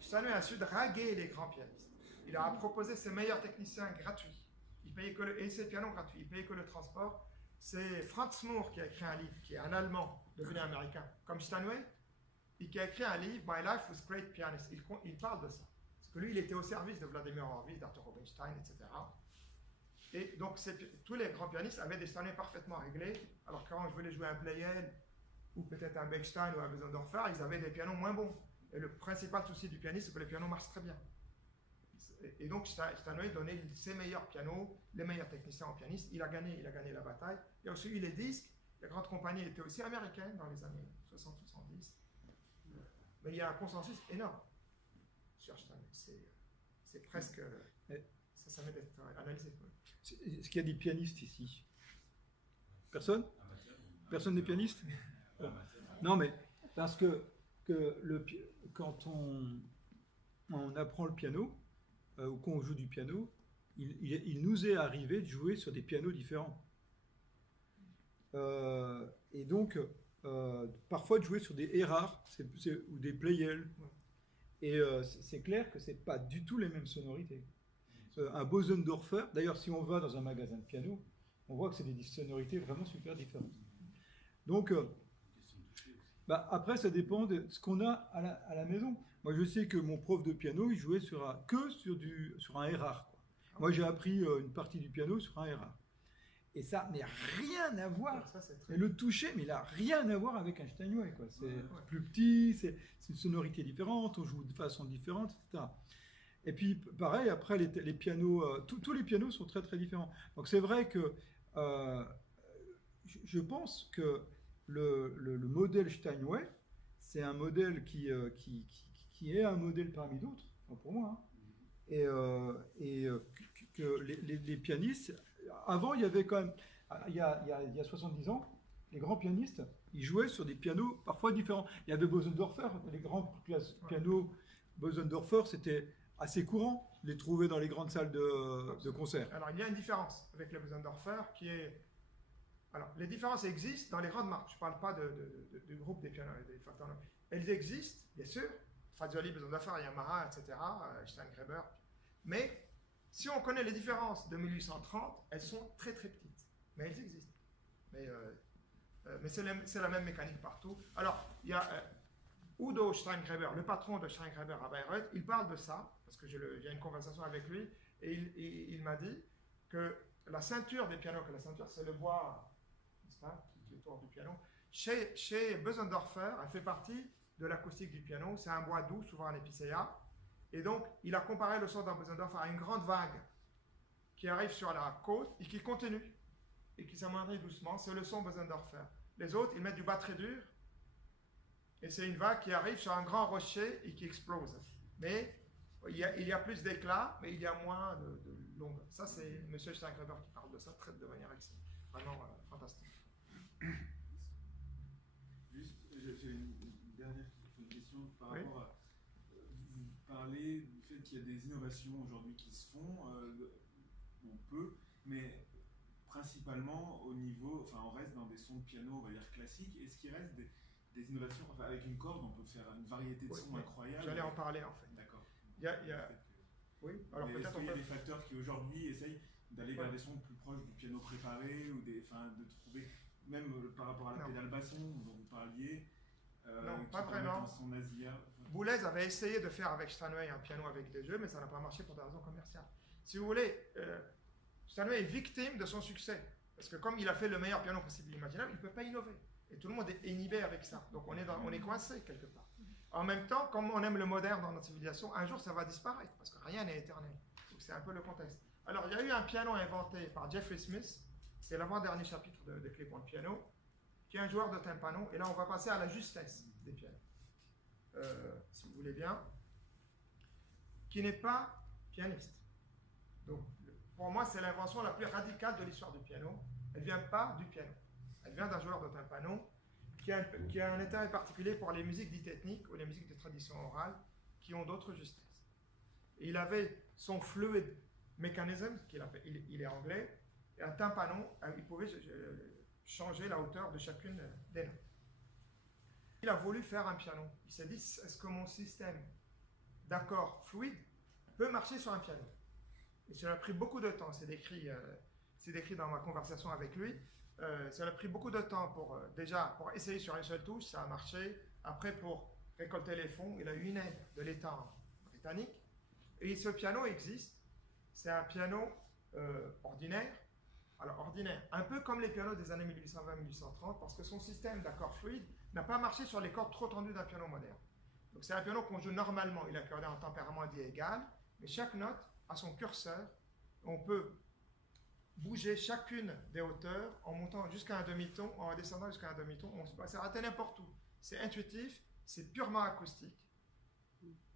Steinway a su draguer les grands pianistes. Il a proposé ses meilleurs techniciens gratuits. Il payait et ses pianos gratuits, il payait que le transport. C'est Franz Moore qui a écrit un livre, qui est un Allemand devenu américain, comme Steinway, et qui a écrit un livre, My Life with Great Pianists. Il parle de ça. Parce que lui, il était au service de Vladimir Horowitz, d'Arthur Rubinstein, etc. Et donc, tous les grands pianistes avaient des Steinway parfaitement réglés, alors que quand je voulais jouer un Pleyel, ou peut-être un Bechstein ou un Bösendorfer, ils avaient des pianos moins bons. Et le principal souci du pianiste, c'est que les pianos marchent très bien. Et donc, Steinway donnait ses meilleurs pianos, les meilleurs techniciens en pianiste. Il a gagné la bataille. Il y a aussi eu les disques. Les grandes compagnies étaient aussi américaines dans les années 60-70. Mais il y a un consensus énorme sur Steinway. C'est presque... Ça mérite d'être analysé. Est-ce qu'il y a des pianistes ici? Personne? Personne n'est pianiste? Non, mais parce que quand on apprend le piano, ou quand on joue du piano, il nous est arrivé de jouer sur des pianos différents. Et donc, parfois de jouer sur des Erard ou des Pleyel. Et c'est clair que ce n'est pas du tout les mêmes sonorités. Un Bösendorfer, d'ailleurs, si on va dans un magasin de piano, on voit que c'est des sonorités vraiment super différentes. Donc, après, ça dépend de ce qu'on a à la maison. Moi, je sais que mon prof de piano, il jouait sur un Erard. Moi, j'ai appris une partie du piano sur un Erard. Et ça n'a rien à voir. Et le toucher, mais il n'a rien à voir avec un Steinway. C'est plus petit, c'est une sonorité différente, on joue de façon différente, etc. Et puis, pareil, après, les pianos, tous les pianos sont très, très différents. Donc, c'est vrai que je pense que le modèle Steinway, c'est un modèle qui est un modèle parmi d'autres, pour moi. Hein. Et que les pianistes, avant, il y avait quand même, il y a 70 ans, les grands pianistes, ils jouaient sur des pianos parfois différents. Il y avait Bösendorfer, les grands pianos Bösendorfer, c'était assez courant de les trouver dans les grandes salles de concert. Alors, il y a une différence avec le Bösendorfer qui est... Alors, les différences existent dans les grandes marques. Je ne parle pas du groupe des pianos, des facteurs. Elles existent, bien sûr. Fazioli, Bösendorfer, Yamaha, etc., Steingreber. Mais si on connaît les différences de 1830, elles sont très très petites. Mais elles existent. Mais c'est la même mécanique partout. Alors, il y a Udo Steingreber, le patron de Steingreber à Bayreuth, il parle de ça, parce que j'ai une conversation avec lui, et il m'a dit que la ceinture des pianos, que la ceinture c'est le bois, n'est-ce pas, qui est autour du piano, chez Bösendorfer, elle fait partie de l'acoustique du piano, c'est un bois doux, souvent en épicéa, et donc il a comparé le son d'un Bösendorfer à une grande vague qui arrive sur la côte et qui continue, et qui s'amoindrit doucement, c'est le son Bösendorfer. Les autres, ils mettent du bois très dur, et c'est une vague qui arrive sur un grand rocher et qui explose. Mais il y a plus d'éclat, mais il y a moins de longueur. Ça, c'est M. Steingreber qui parle de ça, traite de manière excellente. Vraiment fantastique. j'ai une dernière question par rapport à... Vous parlez du fait qu'il y a des innovations aujourd'hui qui se font, on peut, mais principalement au niveau... Enfin, on reste dans des sons de piano, on va dire classiques. Est-ce qu'il reste des innovations, enfin, avec une corde, on peut faire une variété de sons incroyables. J'allais en parler en fait. D'accord. Oui, alors peut-être est-ce qu'il y a des facteurs qui aujourd'hui essayent d'aller vers des sons plus proches du piano préparé ou de trouver, même par rapport à la pédale basson dont vous parliez, non, pas vraiment. Boulez avait essayé de faire avec Steinway un piano avec des jeux, mais ça n'a pas marché pour des raisons commerciales. Si vous voulez, Steinway est victime de son succès, parce que comme il a fait le meilleur piano possible imaginable, il ne peut pas innover. Et tout le monde est inhibé avec ça. Donc on est coincé quelque part. En même temps, comme on aime le moderne dans notre civilisation, un jour ça va disparaître, parce que rien n'est éternel. Donc c'est un peu le contexte. Alors il y a eu un piano inventé par Jeffrey Smith, c'est l'avant-dernier chapitre de Clé pour le piano, qui est un joueur de tympano, et là on va passer à la justesse des pianos. Si vous voulez bien, qui n'est pas pianiste. Donc pour moi c'est l'invention la plus radicale de l'histoire du piano. Elle ne vient pas du piano. Elle vient d'un joueur de tympano qui a un intérêt particulier pour les musiques dites ethniques ou les musiques de tradition orale qui ont d'autres justesses. Et il avait son fluid mechanism, il est anglais, et un tympano, il pouvait changer la hauteur de chacune des notes. Il a voulu faire un piano. Il s'est dit, est-ce que mon système d'accords fluides peut marcher sur un piano? Et ça a pris beaucoup de temps, c'est décrit dans ma conversation avec lui. Ça a pris beaucoup de temps pour essayer sur une seule touche, ça a marché. Après, pour récolter les fonds, il a eu une aide de l'État britannique. Et ce piano existe. C'est un piano ordinaire. Alors ordinaire, un peu comme les pianos des années 1820-1830, parce que son système d'accords fluides n'a pas marché sur les cordes trop tendues d'un piano moderne. Donc c'est un piano qu'on joue normalement, il est accordé en tempérament dit égal, mais chaque note a son curseur. On peut bouger chacune des hauteurs en montant jusqu'à un demi-ton, en descendant jusqu'à un demi-ton, on se passe à n'importe où. C'est intuitif, c'est purement acoustique.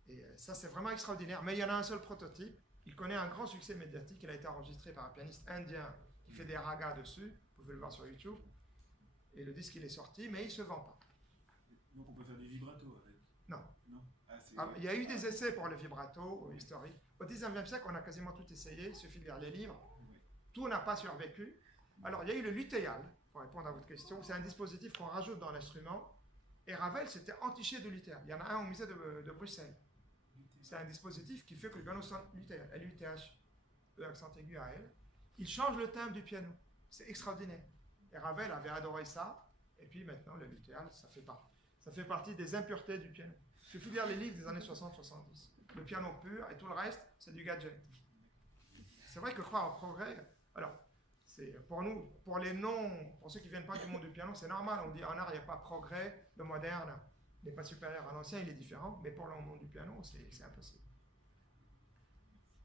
Et ça, c'est vraiment extraordinaire. Mais il y en a un seul prototype. Il connaît un grand succès médiatique. Il a été enregistré par un pianiste indien qui fait des ragas dessus. Vous pouvez le voir sur YouTube. Et le disque, il est sorti, mais il ne se vend pas. Donc on peut faire du vibrato avec? Non. Non. Il y a eu des essais pour le vibrato historique. Au 19e siècle, on a quasiment tout essayé. Il suffit de lire les livres. Tout n'a pas survécu. Alors, il y a eu le lutéal, pour répondre à votre question. C'est un dispositif qu'on rajoute dans l'instrument. Et Ravel s'était entiché de lutéal. Il y en a un au musée de Bruxelles. C'est un dispositif qui fait que le piano sonne lutéal. L-U-T-H, E accent aigu à L. Il change le timbre du piano. C'est extraordinaire. Et Ravel avait adoré ça. Et puis maintenant, le lutéal, ça fait partie des impuretés du piano. Il suffit de lire les livres des années 60-70. Le piano pur et tout le reste, c'est du gadget. C'est vrai que croire au progrès... Alors, pour nous, pour ceux qui ne viennent pas du monde du piano, c'est normal. On dit en art, il n'y a pas progrès, le moderne n'est pas supérieur à l'ancien, il est différent, mais pour le monde du piano, c'est impossible.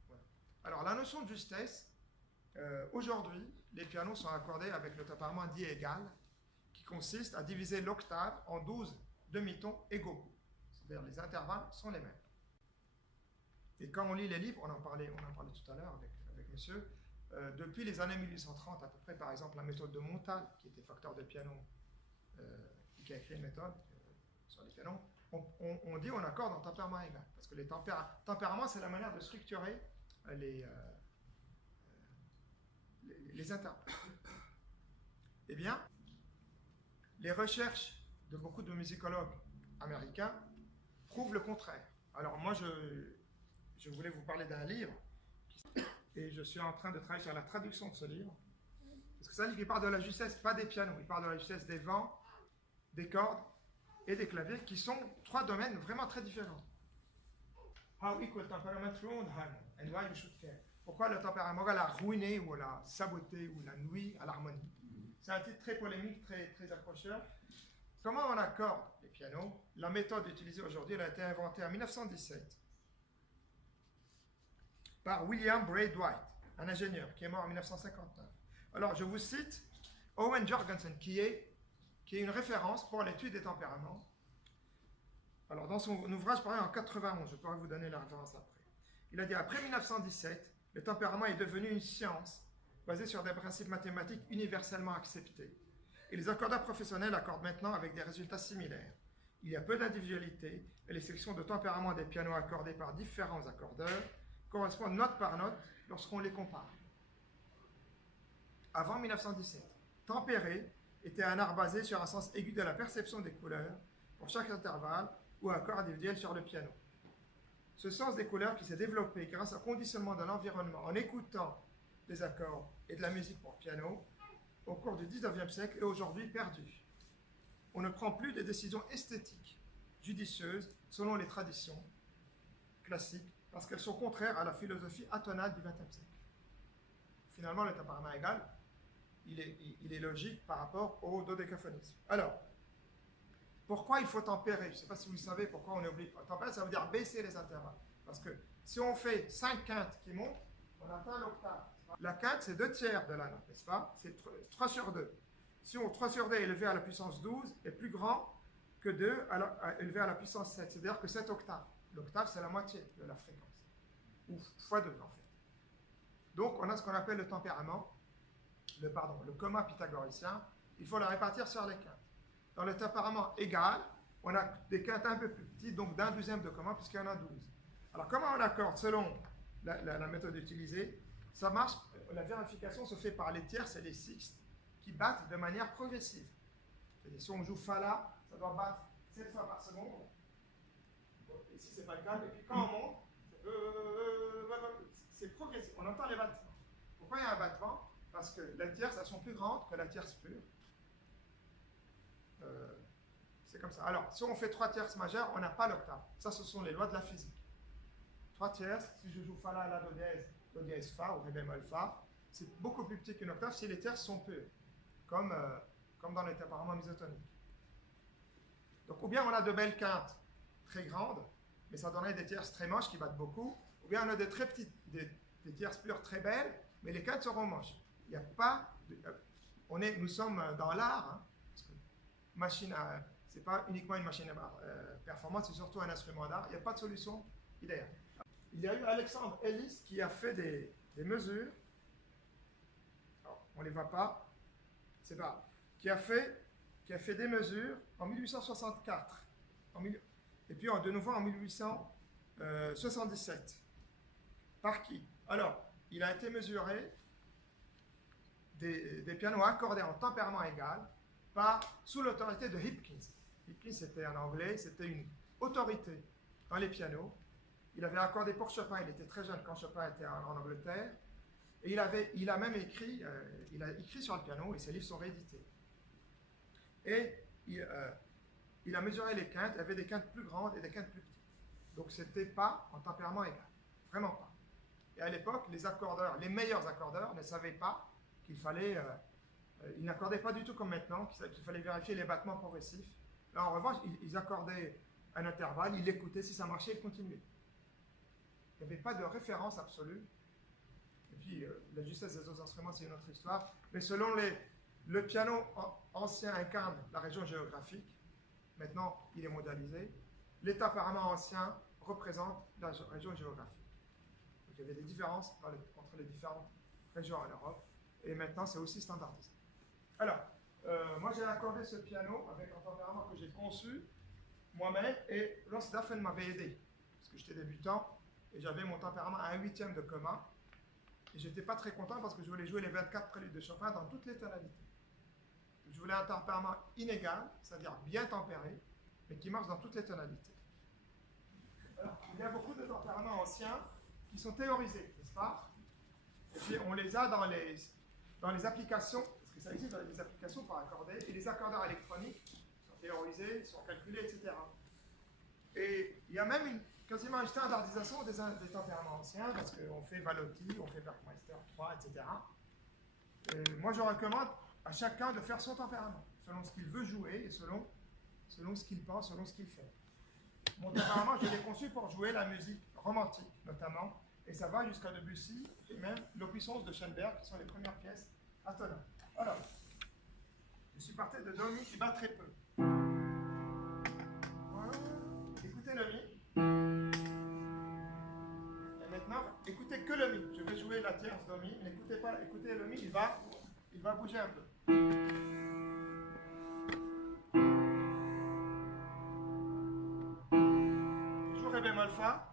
Voilà. Alors, la notion de justesse, aujourd'hui, les pianos sont accordés avec le tempérament dit égal, qui consiste à diviser l'octave en 12 demi-tons égaux. C'est-à-dire les intervalles sont les mêmes. Et quand on lit les livres, on en parlait tout à l'heure avec monsieur, depuis les années 1830 à peu près, par exemple la méthode de Montal, qui était facteur de piano, qui a écrit une méthode sur les pianos, on dit on accorde en tempérament égal, parce que les tempéraments, c'est la manière de structurer les intervalles. Eh bien, les recherches de beaucoup de musicologues américains prouvent le contraire. Alors moi, je voulais vous parler d'un livre, et je suis en train de travailler sur la traduction de ce livre, parce que c'est un livre qui parle de la justesse, pas des pianos, il parle de la justesse des vents, des cordes et des claviers, qui sont trois domaines vraiment très différents. How equal temperament ruined harmony, and why you should care. Pourquoi le tempérament l'a ruiné, ou l'a saboté, ou l'a nuit à l'harmonie. C'est un titre très polémique, très accrocheur. Comment on accorde les pianos? La méthode utilisée aujourd'hui, elle a été inventée en 1917 par William Braithwaite, un ingénieur qui est mort en 1959. Alors, je vous cite Owen Jorgensen, qui est une référence pour l'étude des tempéraments. Alors, dans son ouvrage paru en 91, je pourrais vous donner la référence après. Il a dit, après 1917, le tempérament est devenu une science basée sur des principes mathématiques universellement acceptés. et les accordeurs professionnels accordent maintenant avec des résultats similaires. Il y a peu d'individualité et les sections de tempérament des pianos accordés par différents accordeurs correspondent note par note lorsqu'on les compare. Avant 1917, tempéré était un art basé sur un sens aigu de la perception des couleurs pour chaque intervalle ou accord individuel sur le piano. Ce sens des couleurs qui s'est développé grâce au conditionnement de l'environnement en écoutant des accords et de la musique pour piano au cours du 19e siècle est aujourd'hui perdu. On ne prend plus des décisions esthétiques judicieuses selon les traditions classiques parce qu'elles sont contraires à la philosophie atonale du XXe siècle. Finalement, le tempérament égal, il est logique par rapport au dodécaphonisme. Alors, pourquoi il faut tempérer? Je ne sais pas si vous savez pourquoi on est obligé. Tempérer, ça veut dire baisser les intervalles. Parce que si on fait 5 quintes qui montent, on atteint l'octave. La quinte, c'est 2/3 de la note, n'est-ce pas? C'est 3/2. Si on 3/2 élevé à la puissance 12 est plus grand que 2 élevé à la puissance 7, c'est-à-dire que 7 octaves. L'octave, c'est la moitié de la fréquence, ou x2 en fait. Donc, on a ce qu'on appelle le tempérament, le commun pythagoricien. Il faut le répartir sur les quintes. Dans le tempérament égal, on a des quintes un peu plus petites, donc d'1/12 de commun, puisqu'il y en a 12. Alors, comment on accorde selon la méthode utilisée? Ça marche, la vérification se fait par les tierces et les sixtes qui battent de manière progressive. C'est-à-dire, si on joue Fa La, ça doit battre 7 fois par seconde. Ici, c'est pas le cas. Et puis, quand on monte, c'est progressif. On entend les battements. Pourquoi il y a un battement? Parce que les tierces, elles sont plus grandes que la tierce pure. C'est comme ça. Alors, si on fait 3 tierces majeures, on n'a pas l'octave. Ça, ce sont les lois de la physique. 3 tierces, si je joue Fa La, La, Do dièse Fa ou Ré bémol Fa, c'est beaucoup plus petit qu'une octave si les tierces sont pures, comme dans les tempéraments misotoniques. Donc, ou bien on a de belles quintes très grandes, mais ça donnerait des tierces très moches qui battent beaucoup, ou bien on a des très petites, des tierces pures très belles, mais les quintes seront moches. Il n'y a pas... nous sommes dans l'art, hein, parce que c'est pas uniquement une machine performante, c'est surtout un instrument d'art. Il n'y a pas de solution idéale. Il y a eu Alexandre Ellis qui a fait des mesures. Alors, on ne les voit pas, c'est pas. Qui a fait des mesures en 1864. Et puis de nouveau en 1877. Par qui? Alors, il a été mesuré des pianos accordés en tempérament égal sous l'autorité de Hipkins. Hipkins, c'était un Anglais, c'était une autorité dans les pianos. Il avait accordé pour Chopin, il était très jeune quand Chopin était en Angleterre, et il a même écrit sur le piano, et ses livres sont réédités. Et il a mesuré les quintes, il y avait des quintes plus grandes et des quintes plus petites. Donc c'était pas en tempérament égal, vraiment pas. Et à l'époque, les accordeurs, les meilleurs accordeurs ne savaient pas qu'il fallait, ils n'accordaient pas du tout comme maintenant, qu'il fallait vérifier les battements progressifs. Là en revanche, ils accordaient un intervalle, ils l'écoutaient, si ça marchait, ils continuaient. Il n'y avait pas de référence absolue. Et puis, la justesse des autres instruments, c'est une autre histoire. Mais selon le piano ancien incarne la région géographique. Maintenant, il est mondialisé. Les tempéraments anciens représentent la région géographique. Donc, il y avait des différences entre les différentes régions en Europe. Et maintenant, c'est aussi standardisé. Alors, moi, j'ai accordé ce piano avec un tempérament que j'ai conçu moi-même. Et Ross Daffen m'avait aidé. Parce que j'étais débutant. Et j'avais mon tempérament à 1/8 de commun. Et j'étais pas très content parce que je voulais jouer les 24 préludes de Chopin dans toutes les tonalités. Je voulais un tempérament inégal, c'est-à-dire bien tempéré, mais qui marche dans toutes les tonalités. Alors, il y a beaucoup de tempéraments anciens qui sont théorisés, n'est-ce pas? Et puis on les a dans les applications, parce que ça existe dans les applications pour accorder, et les accordeurs électroniques sont théorisés, sont calculés, etc. Et il y a même quasiment une standardisation des tempéraments anciens, parce qu'on fait Valotti, on fait Werkmeister 3, etc. Et moi, je recommande à chacun de faire son tempérament, selon ce qu'il veut jouer et selon ce qu'il pense, selon ce qu'il fait. Mon tempérament, je l'ai conçu pour jouer la musique romantique, notamment, et ça va jusqu'à Debussy et même l'Opus de Schoenberg, qui sont les premières pièces atonales. Alors, je suis parti de Do Mi qui bat très peu. Voilà. Écoutez le Mi. Et maintenant, écoutez que le Mi. Je vais jouer la tierce Do Mi. N'écoutez pas, écoutez le Mi, il va bouger un peu. bémol fa.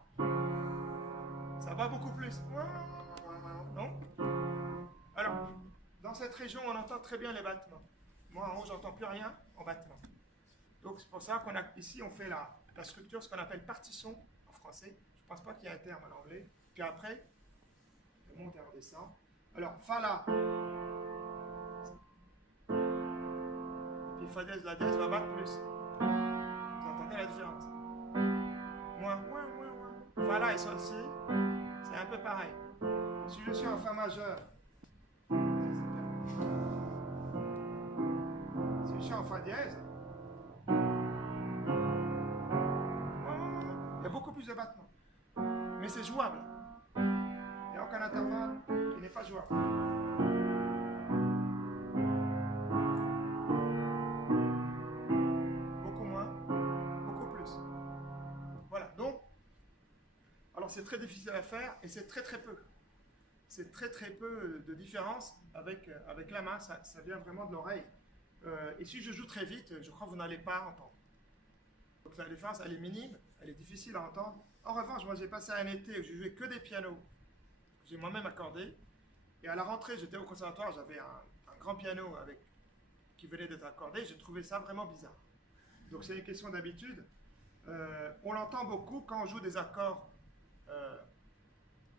Ça va beaucoup plus. Non? Alors, dans cette région, on entend très bien les battements. Moi, en haut, j'entends plus rien en battement. Donc, c'est pour ça qu'on a ici, on fait la structure, ce qu'on appelle partition en français. Je ne pense pas qu'il y ait un terme en anglais. Puis après, on monte et on descend. Alors, fa là. Et puis fa dièse, la dièse va battre plus. Vous entendez la différence? Moins. Fa là et sol si, c'est un peu pareil. Si je suis en fa majeur, si je suis en fa dièse, il y a beaucoup plus de battements. Mais c'est jouable. Il n'y a aucun intervalle qui n'est pas jouable. Beaucoup moins, beaucoup plus. Voilà, donc, alors c'est très difficile à faire et c'est très peu. C'est très peu de différence avec la main, ça vient vraiment de l'oreille. Et si je joue très vite, je crois que vous n'allez pas entendre. Donc la différence, elle est minime, elle est difficile à entendre. En revanche, moi j'ai passé un été où je jouais que des pianos que j'ai moi-même accordés. Et à la rentrée, j'étais au conservatoire, j'avais un grand piano qui venait d'être accordé. J'ai trouvé ça vraiment bizarre. Donc c'est une question d'habitude. On l'entend beaucoup quand on joue des accords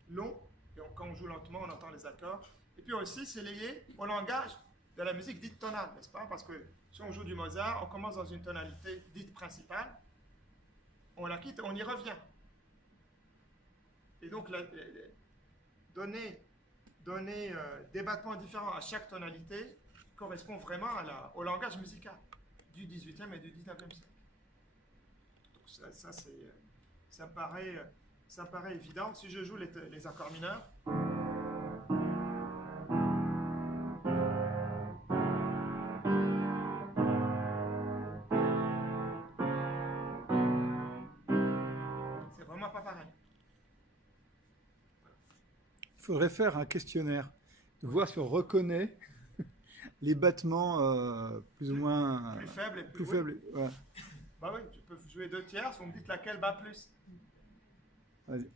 longs. Et quand on joue lentement, on entend les accords. Et puis aussi, c'est lié au langage de la musique dite tonale, n'est-ce pas? Parce que si on joue du Mozart, on commence dans une tonalité dite principale, on la quitte et on y revient. Et donc, donner des battements différents à chaque tonalité correspond vraiment au langage musical du XVIIIe et du XIXe siècle. Donc ça me paraît évident. Si je joue les accords mineurs, c'est vraiment pas pareil. Il faudrait faire un questionnaire, voir si on reconnaît les battements plus ou moins plus faibles et plus faibles. Voilà. Bah oui, je peux jouer 2 tierces, vous me dites laquelle bat plus. Vas-y.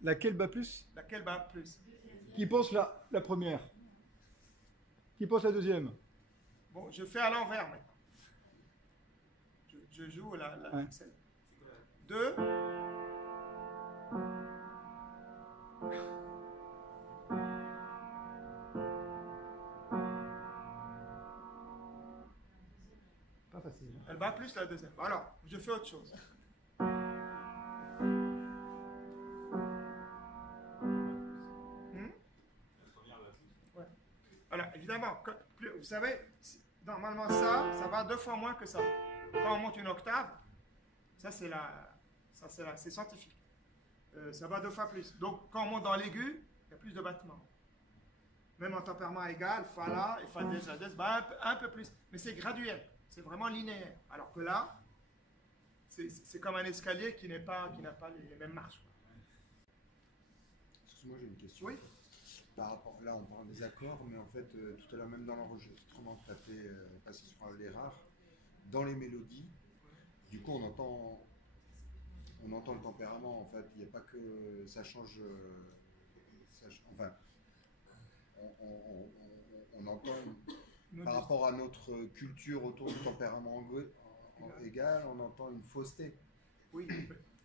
Laquelle bat plus? Laquelle bat plus? Qui pense la première? Qui pense la deuxième? Bon, je fais à l'envers maintenant. Je joue Ouais. 2. Pas facile. Elle bat plus la deuxième. Alors, je fais autre chose. Ouais. Alors, évidemment, vous savez, normalement ça va 2 fois moins que ça. Quand on monte une octave, c'est scientifique. Ça va 2 fois plus. Donc, quand on monte dans l'aigu, il y a plus de battements. Même en tempérament égal, fa la et fa dièse la dièse, un peu plus. Mais c'est graduel. C'est vraiment linéaire. Alors que là, c'est comme un escalier qui n'a pas les mêmes marches. Excuse-moi, j'ai une question. Oui. Par rapport, là, on parle des accords, mais en fait, tout à l'heure, même dans l'enregistrement que tu as fait passer sur les rares, dans les mélodies, du coup, on entend le tempérament, en fait. Il n'y a pas que ça change. Enfin, on entend. Par rapport à notre culture autour du tempérament égal, on entend une fausseté. Oui.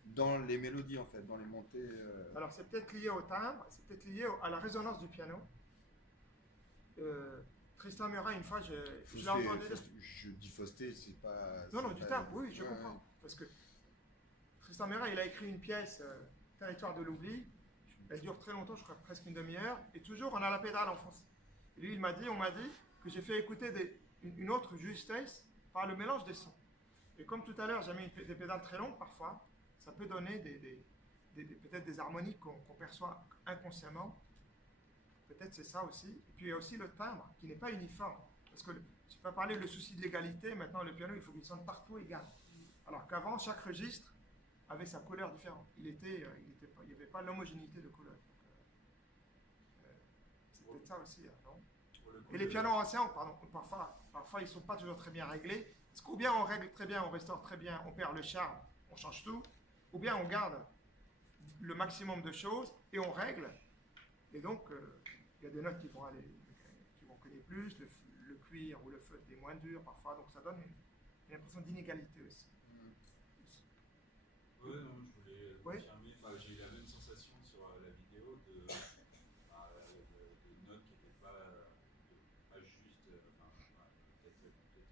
Dans les mélodies, en fait, dans les montées. Alors, c'est peut-être lié au timbre, c'est peut-être lié à la résonance du piano. Tristan Murail, une fois, je l'ai entendu. Je dis fausseté, c'est pas. Non, du timbre, oui, je comprends. Parce que Tristan Murail, il a écrit une pièce, Territoire de l'oubli. Elle dure très longtemps, je crois presque une demi-heure. Et toujours, on a la pédale en français. Et lui, on m'a dit que j'ai fait écouter une autre justesse par le mélange des sons. Et comme tout à l'heure, j'ai mis des pédales très longues parfois, ça peut donner peut-être des harmonies qu'on perçoit inconsciemment. Peut-être c'est ça aussi. Et puis il y a aussi le timbre qui n'est pas uniforme. Parce que je peux parler le souci de l'égalité, maintenant le piano il faut qu'il sonne partout égal. Alors qu'avant, chaque registre avait sa couleur différente. Il n'y avait pas l'homogénéité de couleur. C'est peut-être ça aussi, non? Et les pianos anciens, parfois ils ne sont pas toujours très bien réglés. Parce qu'ou bien on règle très bien, on restaure très bien, on perd le charme, on change tout, ou bien on garde le maximum de choses et on règle. Et donc, il y a des notes qui vont coller plus, le cuir ou le feutre est moins dur parfois, donc ça donne une impression d'inégalité aussi. Oui, non, je voulais confirmer, j'ai eu la même sensation sur la vidéo de notes qui n'étaient pas justes, peut-être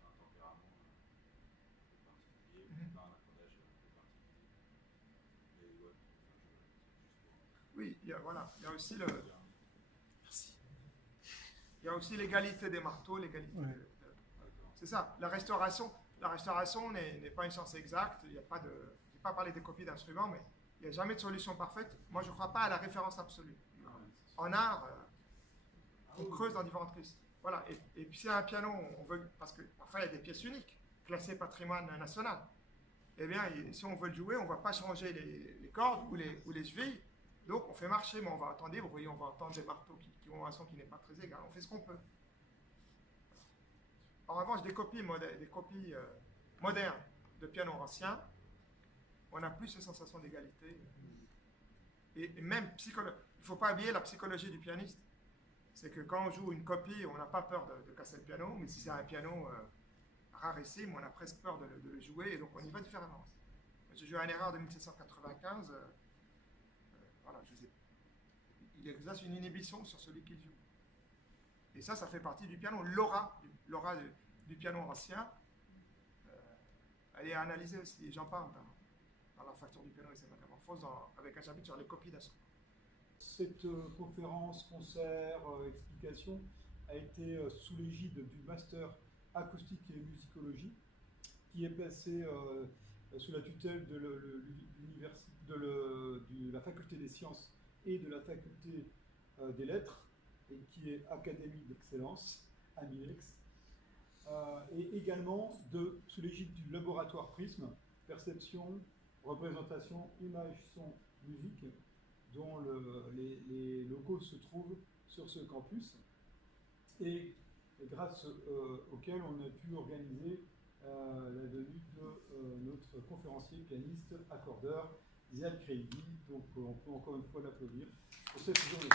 un tempérament particulier, ou pas un accordage particulier. Mais ouais, oui, il y a aussi il y a aussi l'égalité des marteaux, l'égalité. C'est ça. La restauration n'est pas une science exacte. Il n'y a pas de. Je ne vais pas parler des copies d'instruments, mais il n'y a jamais de solution parfaite. Moi, je ne crois pas à la référence absolue. En art, on creuse dans différentes crises. Voilà. Et puis, si un piano, on veut, parce que parfois il y a des pièces uniques, classées patrimoine national. Eh bien, si on veut le jouer, on ne va pas changer les cordes ou les chevilles. Donc, on fait marcher, mais on va entendre, vous voyez, on va entendre des marteaux qui ont un son qui n'est pas très égal. On fait ce qu'on peut. En revanche, des copies modernes de pianos anciens, on a plus cette sensation d'égalité. Et même, il ne faut pas habiller la psychologie du pianiste. C'est que quand on joue une copie, on n'a pas peur de casser le piano, mais si c'est un piano rarissime, on a presque peur de le jouer, et donc on y va différemment. J'ai joué un erreur de 1795. Voilà, il exerce une inhibition sur celui qui joue. Et ça fait partie du piano. L'aura du piano ancien, elle est analysée aussi. J'en parle dans la facture du piano et ses métamorphoses, avec un chapitre sur les copies d'instruments. Cette conférence, concert, explication a été sous l'égide du master acoustique et musicologie, qui est placé sous la tutelle de la faculté des sciences et de la faculté des lettres, et qui est Académie d'excellence, AMILEX, et également sous l'égide du laboratoire Prisme, perception, représentation, image, son, musique, dont les locaux se trouvent sur ce campus, et grâce auquel on a pu organiser la venue de notre conférencier, pianiste, accordeur, Ziad Kreibi. Donc on peut encore une fois l'applaudir pour cette journée.